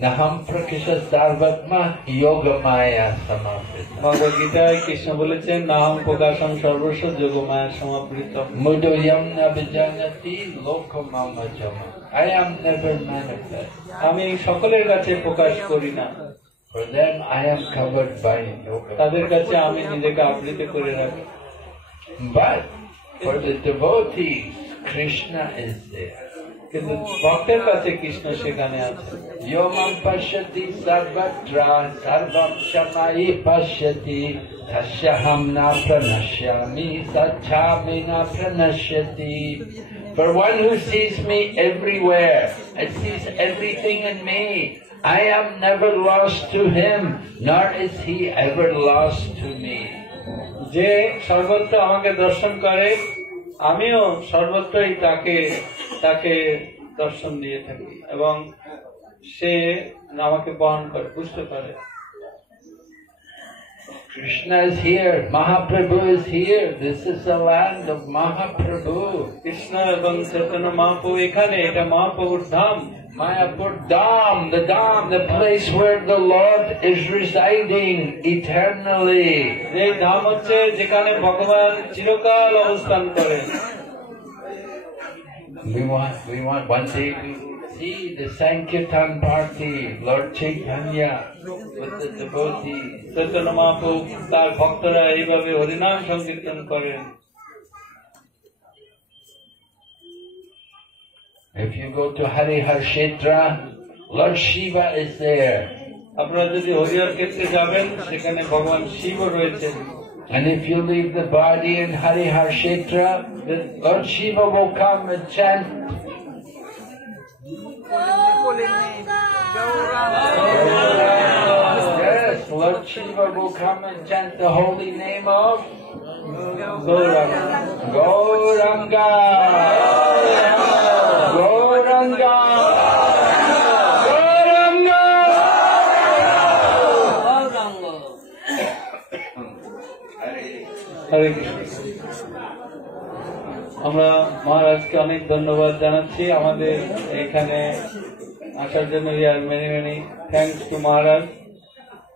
Naham prakisha sarvatma yogamaya samavritam. ভগবদ গীতায় কৃষ্ণ বলেছেন, নাহং প্রকাশং সর্বস্ব যোগমায়া সমাবৃত। Mudayam nabijanati lokamamajama. I am never manifest. আমি সকলের কাছে প্রকাশ করি না, For them I am covered by yoga. তাদের কাছে আমি নিজেকে আবৃত করে রাখি। But for the devotees, Krishna is there. কিন্তু ভক্তের কাছে কৃষ্ণ সেখানে আছে। Yomam pashyati sarvatra sarvam shamai pashyati tasyaham na pranashyami sajjhami na pranashyati. For one who sees me everywhere and sees everything in me, I am never lost to him, nor is he ever lost to me. যে সর্বত্র আমাকে দর্শন করে, আমিও সর্বত্রই তাকে দর্শন দিয়ে থাকি এবং সে আমাকে বহন করে, বুঝতে পারে। Krishna is here, Mahaprabhu is here. This is the land of Mahaprabhu. Krishna এবং চৈতন্য মহাপ্রভু এখানে, এটা মহাপ্রভুর ধাম। Mayapur Dham, the place where the Lord is residing eternally. এই ধাম হচ্ছে যেখানে ভগবান চিরকাল অবস্থান করেন। We want one day to see the Sankirtan party, Lord Chaitanya with the devotees. Chaitanya মহাপ্রভু তার ভক্তরা এইভাবে হরিনাম সংকীর্তন করেন। If you go to Harihar Kshetra, Lord Shiva is there. আপনারা যদি হরিহর ক্ষেত্রে যাবেন, সেখানে ভগবান শিব রয়েছেন। And if you leave the body in Harihar Kshetra, Lord Shiva will come and chant. Yes, Lord Shiva will come and chant the holy name of Gauranga. Gauranga. Gauranga. Gauranga. Gauranga. Hare হরে কৃষ্ণ। আমরা মহারাজকে অনেক ধন্যবাদ জানাচ্ছি আমাদের এখানে আসার জন্য। we are many thanks to Maharaj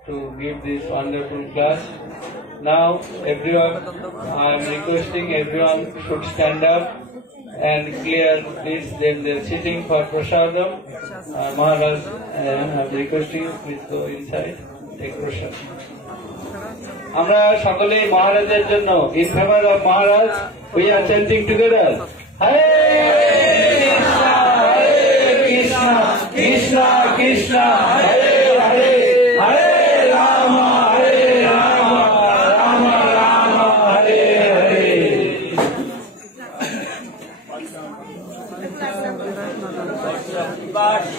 to give this wonderful class. Now everyone, I am requesting everyone should stand up and clear this, then they're sitting for prasadam. Maharaj, I am requesting you please go inside, take prasadam. আমরা সকলে মহারাজের জন্য in favor of Maharaj we are chanting together Hare Krishna Krishna Krishna Hare Hare Hare Rama Rama Rama Hare Hare. Bye.